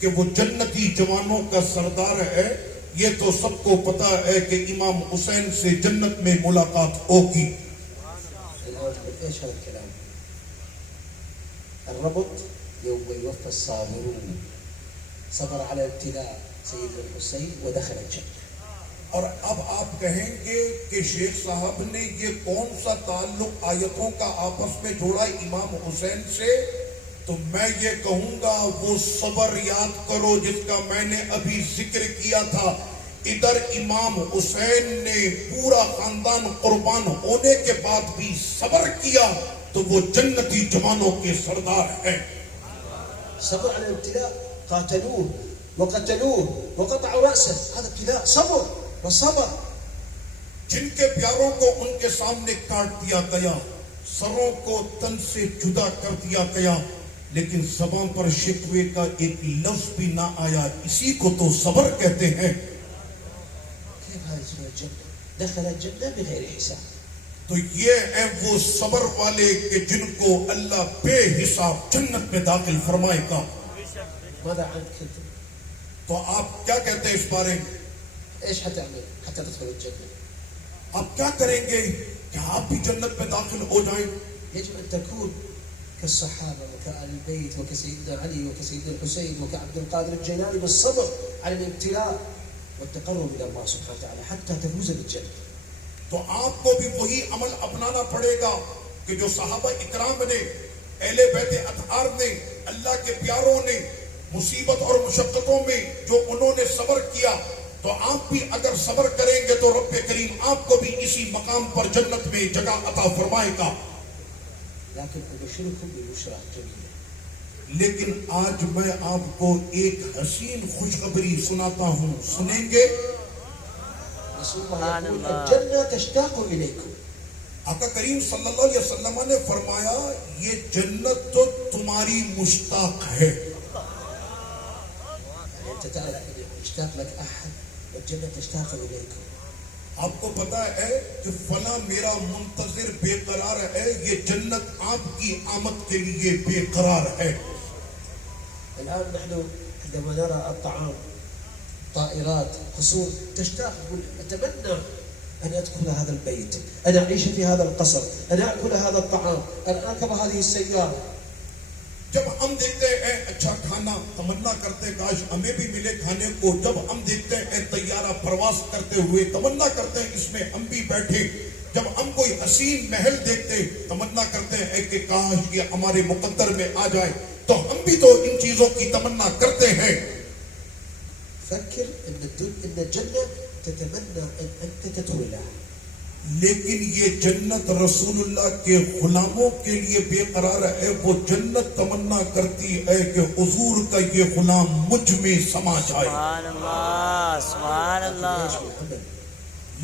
کہ وہ جنتی جوانوں کا سردار ہے. یہ تو سب کو پتا ہے کہ امام حسین سے جنت میں ملاقات ہوگی. ايش هذا الكلام؟ الربط يوم يوفى الصابرون صبر على ابتلاء سيدنا الحسين ودخل الجنة. اور اب آپ کہیں گے کہ شیخ صاحب نے یہ کون سا تعلق آیتوں کا آپس میں جوڑا امام حسین سے؟ تو میں یہ کہوں گا وہ صبر یاد کرو جس کا میں نے ابھی ذکر کیا تھا. ادھر امام حسین نے پورا خاندان قربان ہونے کے بعد بھی صبر کیا تو وہ جنتی جوانوں کے سردار ہیں. صبر على الابتلاء، قاتلوه وقتلوه وقطعوا رأسه، هذا ابتلاء، صبر وصبر. جن کے پیاروں کو ان کے سامنے کاٹ دیا گیا، سروں کو تن سے جدا کر دیا گیا، لیکن زبان پر شکوے کا ایک لفظ بھی نہ آیا. اسی کو تو صبر کہتے ہیں. كيف هذا اسمه الجنة؟ دخل الجنة بغير حساب. تو یہ ہیں وہ صبر والے کہ جن کو اللہ بے حساب جنت میں داخل فرمائے گا. ماذا عنك انت؟ تو آپ کیا کہتے ہیں اس بارے میں؟ ايش حتعمل حتى تدخل الجنة؟ آپ کیا کریں گے کہ آپ بھی جنت میں داخل ہو جائیں؟ يجب ان تكون كالصحابة وكآل البيت وكسيدنا علي وكسيدنا الحسين وكعبد القادر الجيلاني بالصبر على الابتلاء والتقرب الى الله سبحانه وتعالى حتى تفوز بالجنة. تو آپ کو بھی وہی عمل اپنانا پڑے گا کہ جو صحابہ اکرام نے، اہل بیت اطہار نے، اللہ کے پیاروں نے مصیبت اور مشقتوں میں جو انہوں نے صبر کیا، تو آپ بھی اگر صبر کریں گے تو رب کریم آپ کو بھی اسی مقام پر جنت میں جگہ عطا فرمائے گا. لكن ابشركم ببشرى جميلة. لیکن آج میں آپ کو ایک حسین خوشخبری سناتا ہوں، سنیں گے؟ رسول الله يقول الجنة تشتاق إليكم. آقا کریم صلی اللہ علیہ وسلم نے فرمایا یہ جنت تو تمہاری مشتاق ہے. أنت تعرف أن يشتاق لك أحد والجنة تشتاق إليكم. آپ کو پتا ہے کہ فلاں میرا منتظر بے قرار ہے، یہ جنت آپ کی آمد کے لیے بے قرار ہے. الآن نحن عندما نرى الطعام، طائرات، قصور، تشتاق، تقول أتمنى أن أدخل هذا البيت، أن أعيش في هذا القصر، أن أكل هذا الطعام، أن أركب هذه السيارة. جب ہم دیکھتے ہیں اچھا کھانا تمنا کرتے کاش ہمیں بھی ملے کھانے کو. جب ہم دیکھتے ہیں طیارہ پرواز کرتے ہوئے تمنا کرتے ہیں اس میں ہم بھی بیٹھے. جب ہم کوئی حسین محل دیکھتے تمنا کرتے ہیں کہ کاش یہ ہمارے مقدر میں آ جائے. تو ہم بھی تو ان چیزوں کی تمنا کرتے ہیں. فكر إن الجنة تتمنى أن أنت تدخل لها. لیکن یہ جنت رسول اللہ کے غلاموں کے لیے بے قرار ہے. وہ جنت تمنا کرتی ہے کہ حضور کا یہ غلام مجھ میں سما جائے. سبحان اللہ، سبحان اللہ. ليش؟ بالعمل.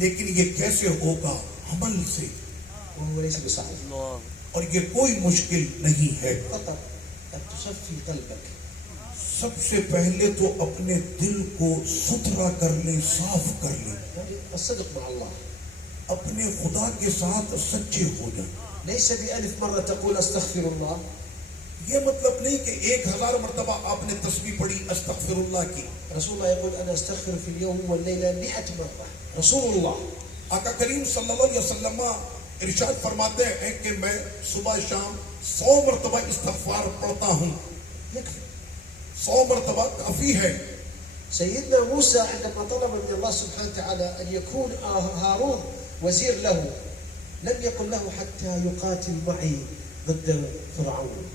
لیکن یہ کیسے ہوگا؟ عمل سے. وهو ليس بصعب. اللہ. اور یہ کوئی مشکل نہیں ہے. فقط أن تصفي قلبك. سب سے پہلے تو اپنے دل کو ستھرا کر لیں، صاف کر لیں. يعني الصدق مع الله. اپنے خدا کے ساتھ سچے ہو جائیں. ليس بألف مرة تقول أستغفر الله. یہ مطلب نہیں کہ 1000 مرتبہ آپ نے تسبیح پڑھی استغفر اللہ کی. رسول الله يقول أنا أستغفر في اليوم والليلة 100 مرة. رسول الله. آقا کریم صلی اللہ علیہ وسلم ارشاد فرماتے ہیں کہ میں صبح شام 100 مرتبہ استغفار پڑھتا ہوں. يكفي. 100 مرتبہ کافی ہے. سيدنا موسى عندما طلب من الله سبحانه وتعالى أن يكون هارون وزير له لم يقل له حتى يقاتل معي ضد فرعون.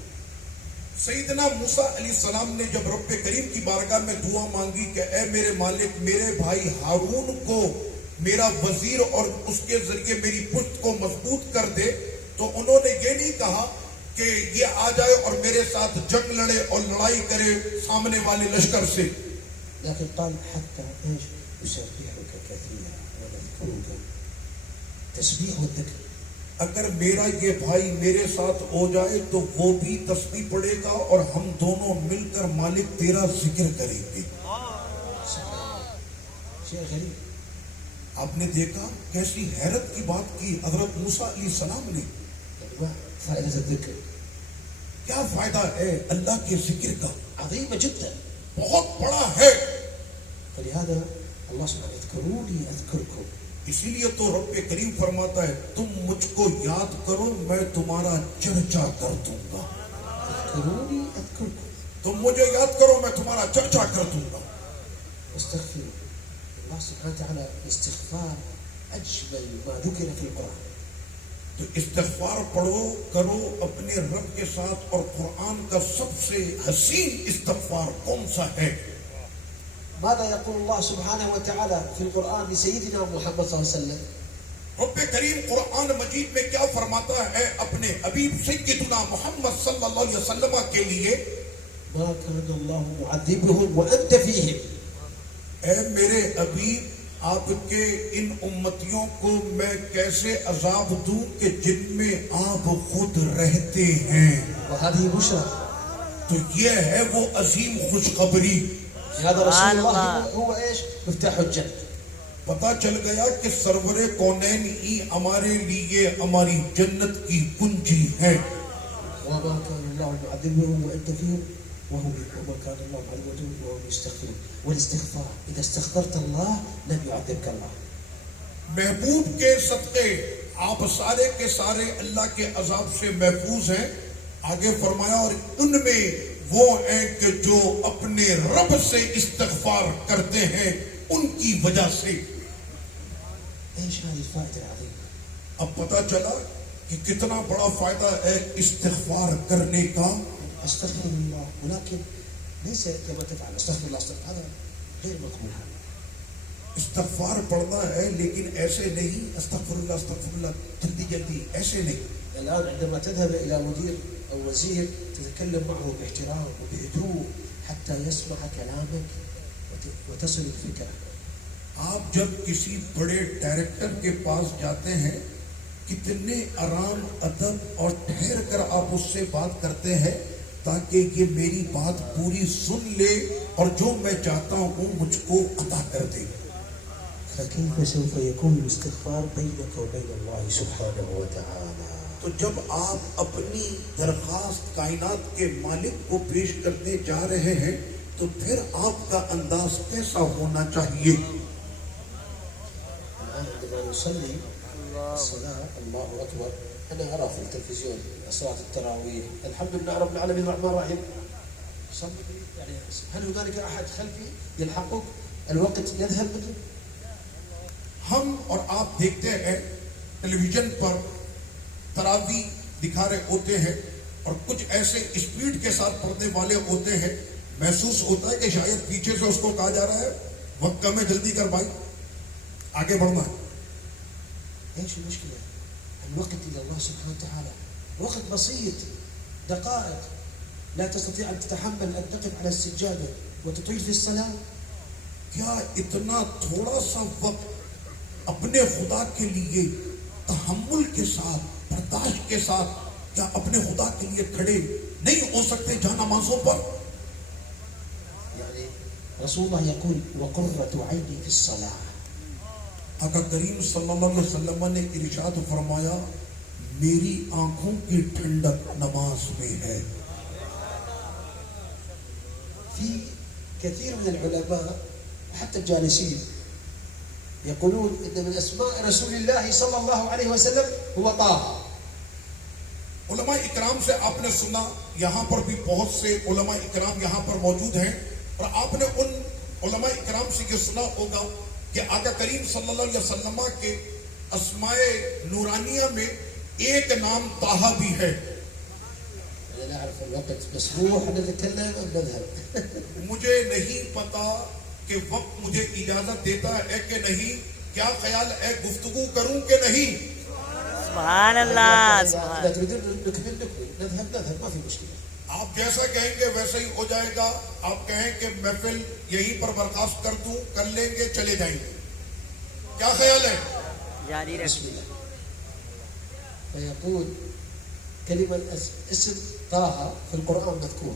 سیدنا موسیٰ علیہ السلام نے جب رب کریم کی بارگاہ میں دعا مانگی کہ اے میرے مالک میرے بھائی ہارون کو میرا وزیر اور اس کے ذریعے میری پشت کو مضبوط کر دے، تو انہوں نے یہ نہیں کہا کہ یہ آ جائے اور میرے ساتھ جنگ لڑے اور لڑائی کرے سامنے والے لشکر سے. لكن قال حتى ايش؟ يسبحك كثيرا ونذكرك. تسبيح والذكر. اگر میرا یہ بھائی میرے ساتھ ہو جائے تو وہ بھی تسبیح پڑھے گا اور ہم دونوں مل کر مالک تیرا ذکر کریں گے. شيء غريب. آپ نے دیکھا کیسی حیرت کی بات کی حضرت موسیٰ علیہ السلام نے. يعني ما فائدة الذكر کیا فائدہ ہے اللہ کے ذکر کا؟ عظيمة جدا. بہت بڑا ہے. فلهذا الله سبحانه اذكروني اذكركم. اسی لیے تو رب کریم فرماتا ہے تم مجھ کو یاد کرو میں تمہارا چرچا کر دوں گا. اذكروني اذكركم. تم مجھے یاد کرو میں تمہارا چرچا کر دوں گا. واستغفروا الله سبحانه وتعالى. الاستغفار اجمل ما ذكر في القرآن. تو استغفار پڑھو کرو اپنے رب کے ساتھ. اور قرآن کا سب سے حسین استغفار کون سا ہے؟ ماذا يقول الله سبحانه وتعالى في القرآن لسيدنا محمد صلى الله عليه وسلم؟ رب کریم قرآن مجید میں کیا فرماتا ہے اپنے حبیب سیدنا محمد صلی اللہ علیہ وسلم کے لیے؟ ما كان الله معذبهم وأنت فيهم. اے میرے حبیب آپ کے ان امتیوں کو میں کیسے عذاب دوں کہ جن میں آپ خود رہتے ہیں. وهذه بشرى. تو یہ ہے وہ عظیم خوشخبری. هذا رسول الله هو ايش؟ مفتاح الجنة. پتا چل گیا کہ سرور کونین ہی ہمارے لیے ہماری جنت کی کنجی ہے. وما كان الله معذبهم وأنت فيهم وما كان الله معذبهم وهم يستغفرون. والاستغفار إذا استغفرت الله لن يعذبك الله. محبوب کے صدقے آپ سارے کے سارے اللہ کے عذاب سے محفوظ ہیں. آگے فرمایا اور ان میں وہ ہیں کہ جو اپنے رب سے استغفار کرتے ہیں ان کی وجہ سے. ايش هذه الفائدة العظيمة؟ اب پتا چلا کہ کتنا بڑا فائدہ ہے استغفار کرنے کا. استغفر الله ولكن ليس كما تفعل استغفر الله استغفر هذا غير مقبول. هذا استغفار پڑھنا ہے لیکن ایسے نہیں استغفر اللہ جلدی جلدی ایسے نہیں. الآن عندما تذهب إلى مدير أو وزير تتكلم معه باحترام وبهدوء حتى يسمع كلامك وتصل الفكرة. آپ جب کسی بڑے ڈائریکٹر کے پاس جاتے ہیں کتنے آرام ادب اور ٹھہر کر آپ اس سے بات کرتے ہیں تاکہ یہ میری بات پوری سن لے اور جو میں چاہتا ہوں مجھ کو عطا کر دے. فكيف سوف يكون الاستغفار بينك وبين الله سبحانه وتعالى؟ تو جب آپ اپنی درخواست کائنات کے مالک کو پیش کرنے جا رہے ہیں تو پھر آپ کا انداز کیسا ہونا چاہیے؟ الآن عندما نصلي الصلاة الله أكبر أنا أرى في التلفزيون صلاة التراويح الحمد لله رب العالمين الرحمن الرحيم صلي يعني هل هنالك أحد خلفي يلحقك الوقت يذهب منه؟ ہم اور آپ دیکھتے ہیں ٹیلی ویژن پر تراویح دکھا رہے ہوتے ہیں اور کچھ ایسے اسپیڈ کے ساتھ پڑھنے والے ہوتے ہیں محسوس ہوتا ہے کہ شاید پیچھے سے اس کو کہا جا رہا ہے وقت کم ہے جلدی کر بھائی آگے بڑھنا ہے. ايش المشكلة؟ الوقت إلى الله سبحانه وتعالى وقت بسيط دقائق لا تستطيع أن تتحمل أن تقف على السجادة وتطيل في الصلاة. کیا اتنا تھوڑا سا وقت اپنے خدا کے لیے تحمل کے ساتھ برداشت کے ساتھ کیا اپنے خدا کے لیے کھڑے نہیں ہو سکتے جہاں نمازوں پر؟ يعني رسول الله يقول وقرة عيني في الصلاة. آقا کریم صلی اللہ علیہ وسلم نے ارشاد فرمایا میری آنکھوں کی ٹھنڈک نماز میں ہے. في كثير من العلماء حتى الجالسين يقولون إن من أسماء رسول الله صلى الله عليه وسلم هو طه. علماء اکرام سے آپ نے سنا یہاں پر بھی بہت سے علماء اکرام یہاں پر موجود ہیں اور آپ نے ان علماء اکرام سے یہ سنا ہوگا کہ آقا کریم صلی اللہ علیہ وسلم کے اسماء نورانیہ میں ایک نام طه بھی ہے. أنا لا أعرف الوقت مسموح أن نتكلم أم نذهب؟ مجھے نہیں پتا کہ وقت مجھے اجازت دیتا ہے کہ نہیں. کیا خیال ہے گفتگو کروں کہ نہیں؟ سبحان اللہ إذا تريدون نكمل نذهب ما في مشكلة. آپ جیسا کہیں گے ویسا ہی ہو جائے گا. آپ کہیں کہ محفل یہیں پر برخاست کر دوں کر لیں گے چلے جائیں گے. کیا خیال ہے؟ جاری بسم رکھیے. الله. فيقول كلمة اسم طه في القرآن مذكور.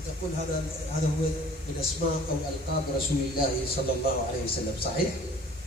تقول هذا هو من أسماء أو ألقاب رسول الله صلى الله عليه وسلم صحيح؟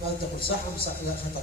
ماذا تقول صح أم صح لا خطأ؟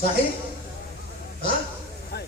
صحيح؟ ها؟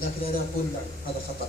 لكن أنا أقول لا هذا خطأ.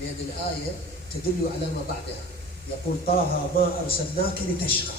لأن الآية تدل على ما بعدها. يقول طه ما أرسلناك لتشقى.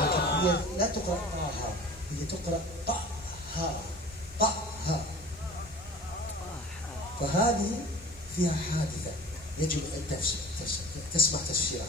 لكن هي لا تقرأ طه، هي تقرأ طها طها. فهذه فيها حادثة يجب أن تسمع تفسيرها.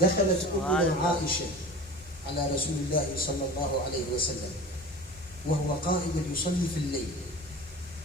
دخلت أمنا عائشة على رسول الله صلى الله عليه وسلم وهو قائم يصلي في الليل.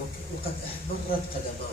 وقد أحمرت قدماه.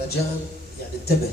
رجاء يعني انتبه.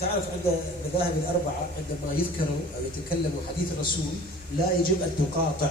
تعرف عند المذاهب الأربعة عندما يذكروا أو يتكلموا حديث الرسول لا يجب أن تقاطع.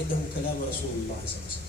إنه كلام رسول الله صلى الله عليه وسلم.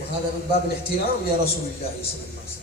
وهذا من باب الاحترام يا رسول الله صلى الله عليه وسلم.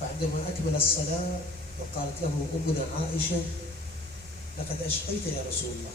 فعندما أكمل الصلاة وقالت له أمنا عائشة لقد أشقيت يا رسول الله.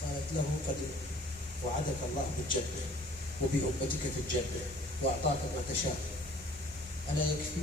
قالت له قد وعدك الله بالجنة وبأمتك في الجنة وأعطاك ما تشاء ألا يكفي؟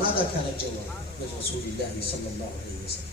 ماذا كان الجواب من رسول الله صلى الله عليه وسلم؟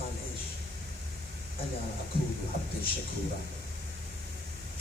قال إيش؟ أنا أكون عبدا شكورا.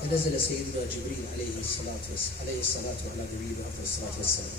فنزل سيدنا جبريل عليه الصلاة وعلى نبينا أفضل الصلاة والسلام.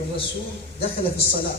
والرسول دخل في الصلاة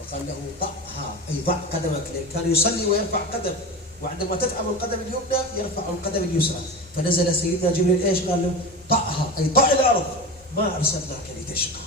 وقال له ضعها أي ضع قدمك، لأن كان يصلي ويرفع قدم، وعندما تتعب القدم اليمنى يرفع القدم اليسرى. فنزل سيدنا جبريل ايش قال له؟ ضعها أي ضع الأرض ما أرسلناك لتشقى.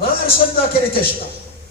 ما أرسلناك لتشقى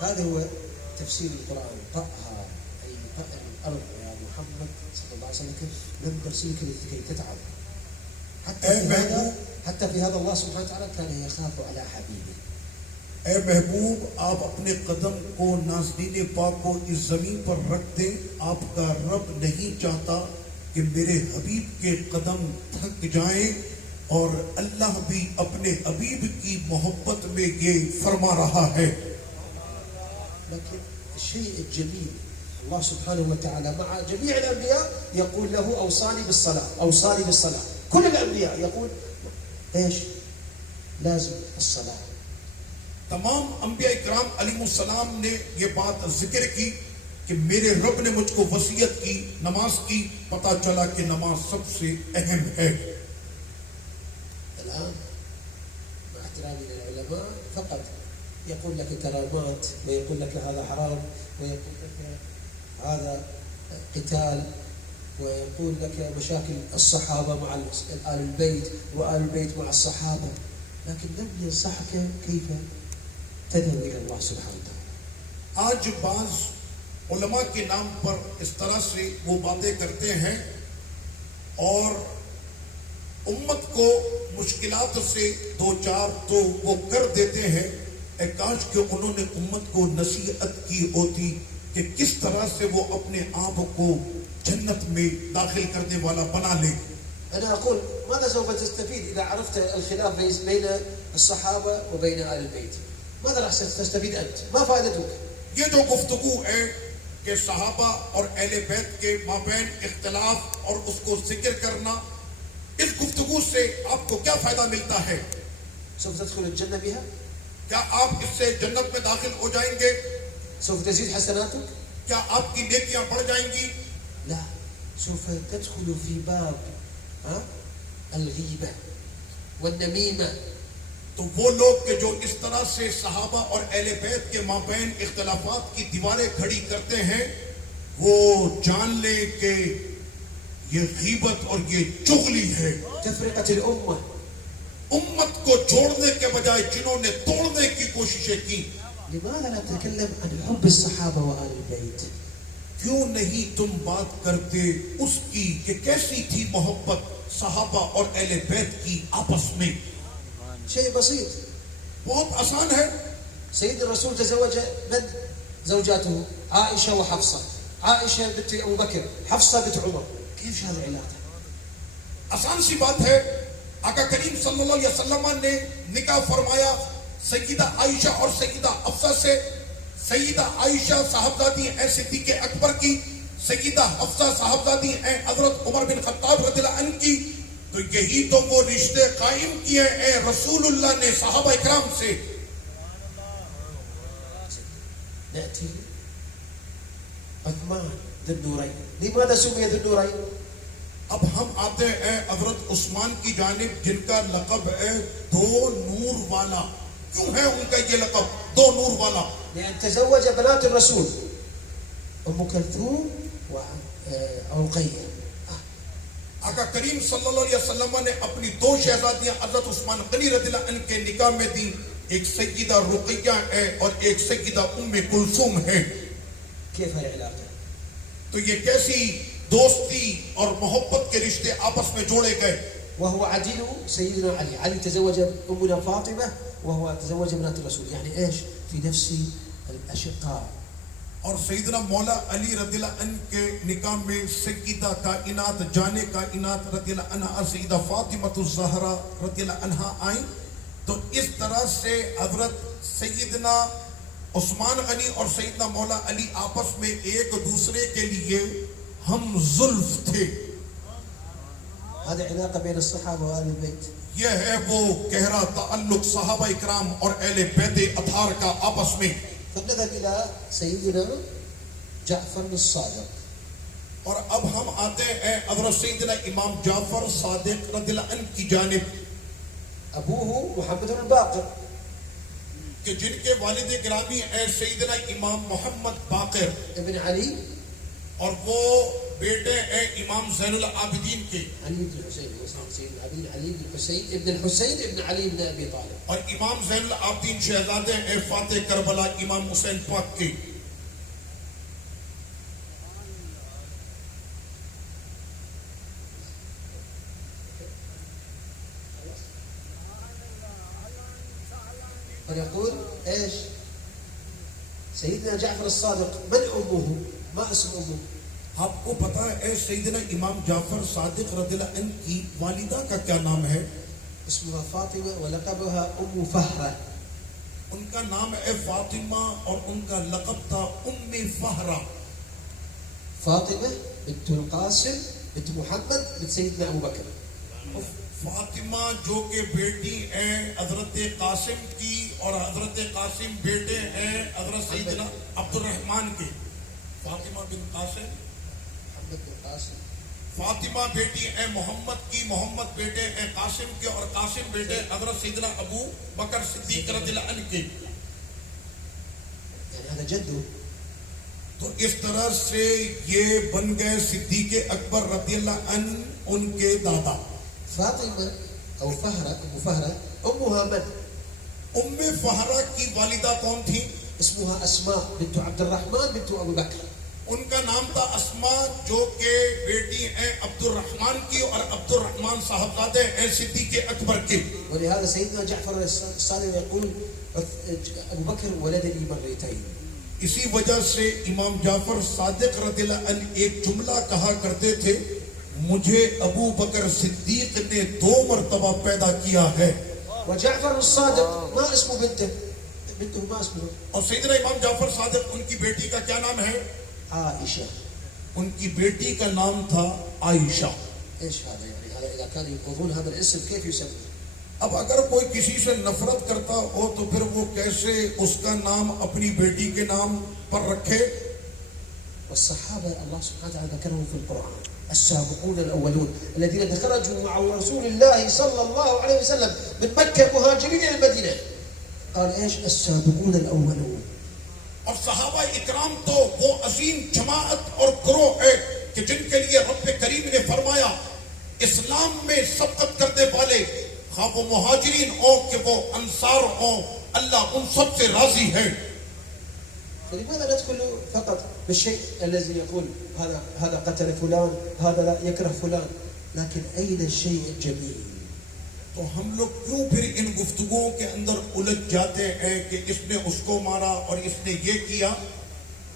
هذا هو تفسير القرآن طأها أي طأ الأرض يا محمد صلى الله عليه وسلم لم ترسلك لكي تتعب حتى في هذا الله سبحانه وتعالى كان يخاف على حبيبه اے محبوب آپ اپنے قدم کو نازنین پاک کو اس زمین پر رکھ دیں آپ کا رب نہیں چاہتا کہ میرے حبیب کے قدم تھک جائیں اور اللہ بھی اپنے حبیب کی محبت میں یہ فرما رہا ہے لكن الشيء الجميل الله سبحانه وتعالى مع جميع الأنبياء يقول له أوصاني بالصلاة كل الأنبياء يقول ايش لازم الصلاة تمام انبیاء اکرام علیہ السلام نے یہ بات ذکر کی کہ میرے رب نے مجھ کو وصیت کی نماز کی پتہ چلا کہ نماز سب سے اہم ہے الآن مع احترامي للعلماء فقط يقول لك كرامات ويقول لك هذا حرام ويقول لك هذا قتال ويقول لك مشاكل الصحابة مع آل البيت وآل البيت مع الصحابة لكن لم ينصحك كيف تدعو إلى الله سبحانه وتعالى آج بعض علماء کے نام پر اس طرح سے وہ باتیں کرتے ہیں اور امت کو مشکلات سے دو چار تو وہ کر دیتے ہیں اے کاش کہ انہوں نے امت کو نصیحت کی ہوتی کہ کس طرح سے وہ اپنے آپ کو جنت میں داخل کرنے والا بنا لے أنا أقول ماذا سوف تستفيد إذا عرفت الخلاف بين الصحابة وبين آل البيت ماذا راح تستفيد أنت ما فائدتك یہ جو گفتگو ہے کہ صحابہ اور اہل بیت کے مابین اختلاف اور اس کو ذکر کرنا اس گفتگو سے آپ کو کیا فائدہ ملتا ہے سوف تدخل الجنة بها کیا آپ اس سے جنت میں داخل ہو جائیں گے سوف تزيد حسناتك کیا آپ کی نیکیاں بڑھ جائیں گی لا سوف تدخل في باب الغیبہ والنمیمہ تو وہ لوگ کہ جو اس طرح سے صحابہ اور اہل بیت کے مابین اختلافات کی دیواریں کھڑی کرتے ہیں وہ جان لیں کہ یہ غیبت اور یہ چغلی ہے تفرقت الامہ امت کو جوڑنے کے بجائے جنہوں نے توڑنے کی کوششیں کی لماذا لا نتكلم عن حب الصحابة وآل البيت کیوں نہیں تم بات کرتے اس کی کہ کیسی تھی محبت صحابہ اور اہل بیت کی آپس میں شيء بسيط بہت آسان ہے سيد الرسول تزوج من زوجاته عائشة وحفصة عائشة بنت أبو بكر حفصة بنت عمر كيف هذه العلاقة آسان سی بات ہے آقا کریم صلی اللہ علیہ وسلم نے نکاح فرمایا سیدہ عائشہ اور سیدہ حفصہ سے سیدہ عائشہ صاحبزادی ہیں صدیق اکبر کی سیدہ حفصہ صاحبزادی ہیں حضرت عمر بن خطاب رضی اللہ عنہ کی تو یہی تو وہ رشتے قائم کیے ہیں رسول اللہ نے صحابہ اکرام سے نأتي عثمان ذو النورين لماذا سمي ذو النورين اب ہم آتے ہیں حضرت عثمان کی جانب جن کا لقب ہے دو نور والا کیوں ہے ان کا یہ لقب دو نور والا لأن تزوج بنات الرسول أم كلثوم ورقية آقا کریم صلی اللہ علیہ وسلم نے اپنی دو شہزادیاں حضرت عثمان غنی رضی اللہ عنہ کے نکاح میں دی ایک سیدہ رقیہ ہے اور ایک سیدہ ام کلثوم ہے كيف هي العلاقة تو یہ کیسی دوستی اور محبت کے رشتے آپس میں جوڑے گئے وهو عدل سيدنا علي علي تزوج أمنا فاطمة وهو تزوج بنات الرسول يعني إيش في نفس الأشقاء اور سیدنا مولا علی رضی اللہ عنہ کے نکاح میں سیدہ کائنات جانے کائنات رضی اللہ عنہ سیدہ فاطمہ الزہرا رضی اللہ عنہ آئیں تو اس طرح سے حضرت سیدنا عثمان غنی اور سیدنا مولا علی آپس میں ایک دوسرے کے لیے ہم زلف تھے هذه علاقة بين الصحابة وآل البيت یہ ہے وہ گہرا تعلق صحابہ اکرام اور اہل بیت اطہار کا آپس میں فنذهب إلى سيدنا جعفر الصادق اور اب ہم آتے ہیں حضرت سیدنا امام جعفر صادق رضی اللہ عنہ کی جانب أبوه محمد الباقر کہ جن کے والد گرامی ہیں سیدنا امام محمد باقر ابن علي اور وہ بیٹے ہیں امام زین العابدین کے علي بن الحسين سيد العابدين علي بن الحسين ابن الحسين ابن علي بن أبي طالب. اور امام زین العابدین شہزادے ہیں فاتح کربلا امام حسین پاک کے. فنقول ايش؟ سيدنا جعفر الصادق من أمه؟ ما اسم أمه؟ آپ کو پتا ہے سیدنا امام جعفر صادق رضی اللہ عنہ کی والدہ کا کیا نام ہے؟ اسمها فاطمة ولقبها أم فهرة. ان کا نام ہے فاطمہ اور ان کا لقب تھا ام فہرہ. فاطمة بنت القاسم بنت محمد بنت سيدنا أبو بكر. فاطمہ جو کہ بیٹی ہیں حضرت قاسم کی اور حضرت قاسم بیٹے ہیں حضرت سیدنا عبد الرحمن کے. فاطمہ بن قاسم محمد بن قاسم. فاطمہ بیٹی ہیں محمد کی، محمد بیٹے ہیں قاسم کے اور قاسم بیٹے حضرت سیدنا ابو بکر صدیق رضی اللہ عنہ کے. يعني هذا جده. تو اس طرح سے یہ بن گئے صدیق اکبر رضی اللہ عنہ ان کے دادا. فاطمة أو فهرة أم فهرة أمها من؟ ام فہرہ کی والدہ کون تھی؟ اسمها أسماء بنت عبد الرحمن بنت أبو بكر. ان کا نام تھا اسماء جو کہ بیٹی ہیں عبد الرحمن کی اور عبد الرحمن صاحبزادے ہیں صدیق اکبر کے. ولهذا سيدنا جعفر الصادق يقول أبو بكر ولدني مرتين. اسی وجہ سے امام جعفر صادق رضی اللہ عنہ ایک جملہ کہا کرتے تھے، مجھے ابو بکر صدیق نے 2 مرتبہ پیدا کیا ہے. وجعفر الصادق ما اسم بنته؟ بنته ما اسمه؟ اور سیدنا امام جعفر صادق ان کی بیٹی کا کیا نام ہے؟ عائشة. ان کی بیٹی کا نام تھا عائشہ. ايش هذا يعني؟ هذا اذا كانوا يقولون هذا الاسم كيف يسمونه؟ اب اگر کوئی کسی سے نفرت کرتا ہو تو پھر وہ کیسے اس کا نام اپنی بیٹی کے نام پر رکھے؟ والصحابة الله سبحانه وتعالى ذكرهم في القرآن السابقون الأولون الذين خرجوا مع رسول الله صلى الله عليه وسلم من مكة مهاجرين إلى المدينة. قال ايش؟ السابقون الأولون. اور صحابہ اکرام تو وہ عظیم جماعت اور گروہ ہے کہ جن کے لیے رب کریم نے فرمایا اسلام میں سبقت کرنے والے خواہ وہ مہاجرین ہو کہ وہ انصار ہوں، اللہ ان سب سے راضی ہے. فلماذا ندخل فقط بالشيء الذي يقول هذا قتل فلان، هذا لا يكره فلان، لكن أين الشيء الجميل؟ تو ہم لوگ کیوں پھر ان گفتگوؤں کے اندر الجھ جاتے ہیں کہ اس نے اس کو مارا اور اس نے یہ کیا؟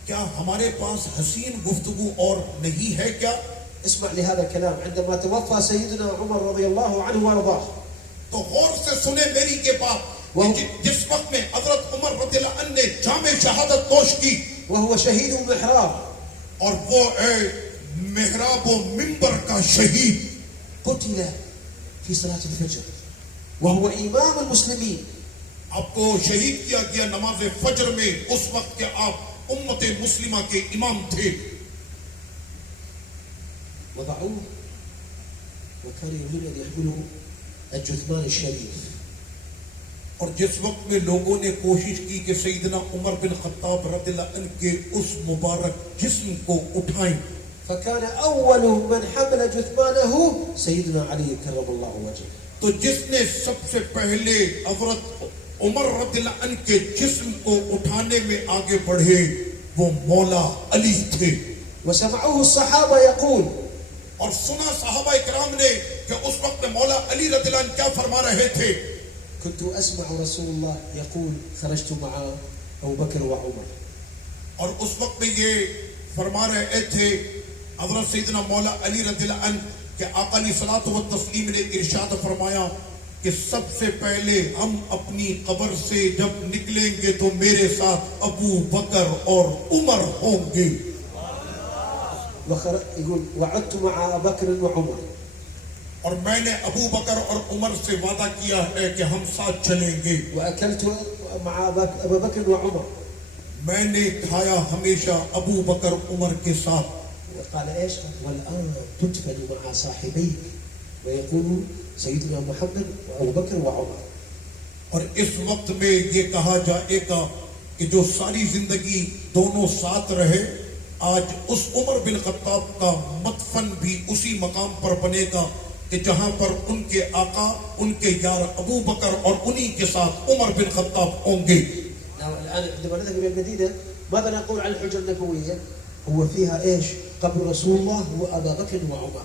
کیا ہمارے پاس حسین گفتگو اور نہیں ہے کیا؟ اسمع لهذا الكلام. عندما توفى سيدنا عمر رضي الله عنه وارضاه، تو غور سے سنیں میری یہ بات، جس وقت میں حضرت عمر رضی اللہ عنہ نے جام شہادت نوش کی وهو شهيد المحراب، اور وہ محراب و منبر کا شہید قتل في صلاة الفجر وهو إمام المسلمين. آپ کو شہید کیا گیا نماز فجر میں، اس وقت کہ آپ امت مسلمہ کے امام تھے. وضعوه وكانوا يريدون أن يحملوا الجثمان الشريف. اور جس وقت میں لوگوں نے کوشش کی کہ سیدنا عمر بن خطاب رضی اللہ عنہ کے اس مبارک جسم کو اٹھائیں، فكان أول من حمل جثمانه سيدنا علي كرم الله وجهه. تو جس نے سب سے پہلے حضرت عمر رضی اللہ عنہ کے جسم کو اٹھانے میں آگے بڑھے وہ مولا علی تھے. وسمعوه الصحابة يقول، اور سنا صحابہ اکرام نے کہ اس وقت میں مولا علی رضی اللہ عنہ کیا فرما رہے تھے. كنت أسمع رسول الله يقول خرجت مع أبو بكر وعمر. اور اس وقت میں یہ فرما رہے تھے حضرت سیدنا مولا علی رضی اللہ عنہ کہ آقا علیہ الصلوۃ والتسلیم نے ارشاد فرمایا کہ سب سے پہلے ہم اپنی قبر سے جب نکلیں گے تو میرے ساتھ ابو بکر اور عمر ہوں گے. يقول وعدت مع بكر وعمر. اور میں نے ابو بکر اور عمر سے وعدہ کیا ہے کہ ہم ساتھ چلیں گے. وأكلت مع أبا بكر وعمر. میں نے کھایا ہمیشہ ابو بکر عمر کے ساتھ. وقال ايش؟ والان تدفن مع صاحبيك ويقول سيدنا محمد وابو بكر وعمر. اور اس وقت میں یہ کہا جائے گا کہ جو ساری زندگی دونوں ساتھ رہے، آج اس عمر بن خطاب کا مدفن بھی اسی مقام پر بنے گا کہ جہاں پر ان کے آقا، ان کے یار ابو بکر اور انہی کے ساتھ عمر بن خطاب ہوں گے. الان عندما نذهب الى المدينه ماذا نقول عن الحجره النبويه؟ هو فيها ايش؟ قبر رسول الله وابا بكر وعمر.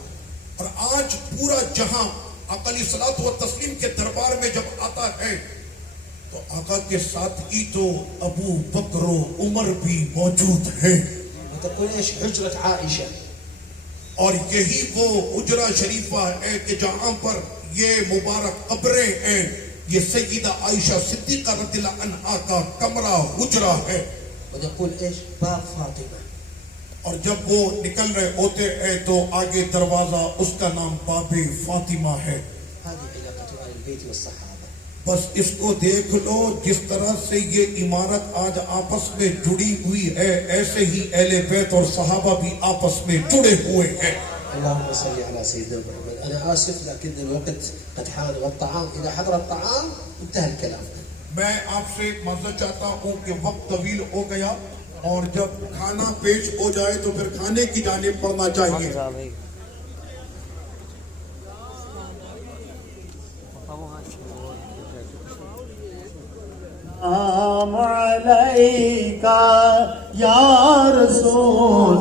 اور آج پورا جہاں آقا علیہ الصلوۃ والتسلیم کے دربار میں جب آتا ہے تو آقا کے ساتھ ہی تو ابو بکر و عمر بھی موجود ہیں. وتقول ايش؟ حجره عائشه. اور یہی وہ حجرہ شریفہ ہے کہ جہاں پر یہ مبارک قبریں ہیں، یہ سیدہ عائشہ صدیقہ رضی اللہ عنہا کا کمرہ حجرہ ہے. ونقول ايش؟ باب فاطمه. اور جب وہ نکل رہے ہوتے ہیں تو آگے دروازہ، اس کا نام باب فاطمہ ہے. هذه علاقه اهل البيت والصحابه. بس اس کو دیکھ لو، جس طرح سے یہ عمارت آج آپس میں جڑی ہوئی ہے، ایسے ہی اہل بیت اور صحابہ بھی آپس میں جڑے ہوئے ہیں. اللهم صل على سيدنا محمد. انا اسف لكن الوقت قد حان والطعام اذا حضر الطعام انتهى الكلام. میں آپ سے معذرت چاہتا ہوں کہ وقت طویل ہو گیا، اور جب کھانا پیش ہو جائے تو پھر کھانے کی جانب بڑھنا چاہیے. السلام علیکہ یا رسول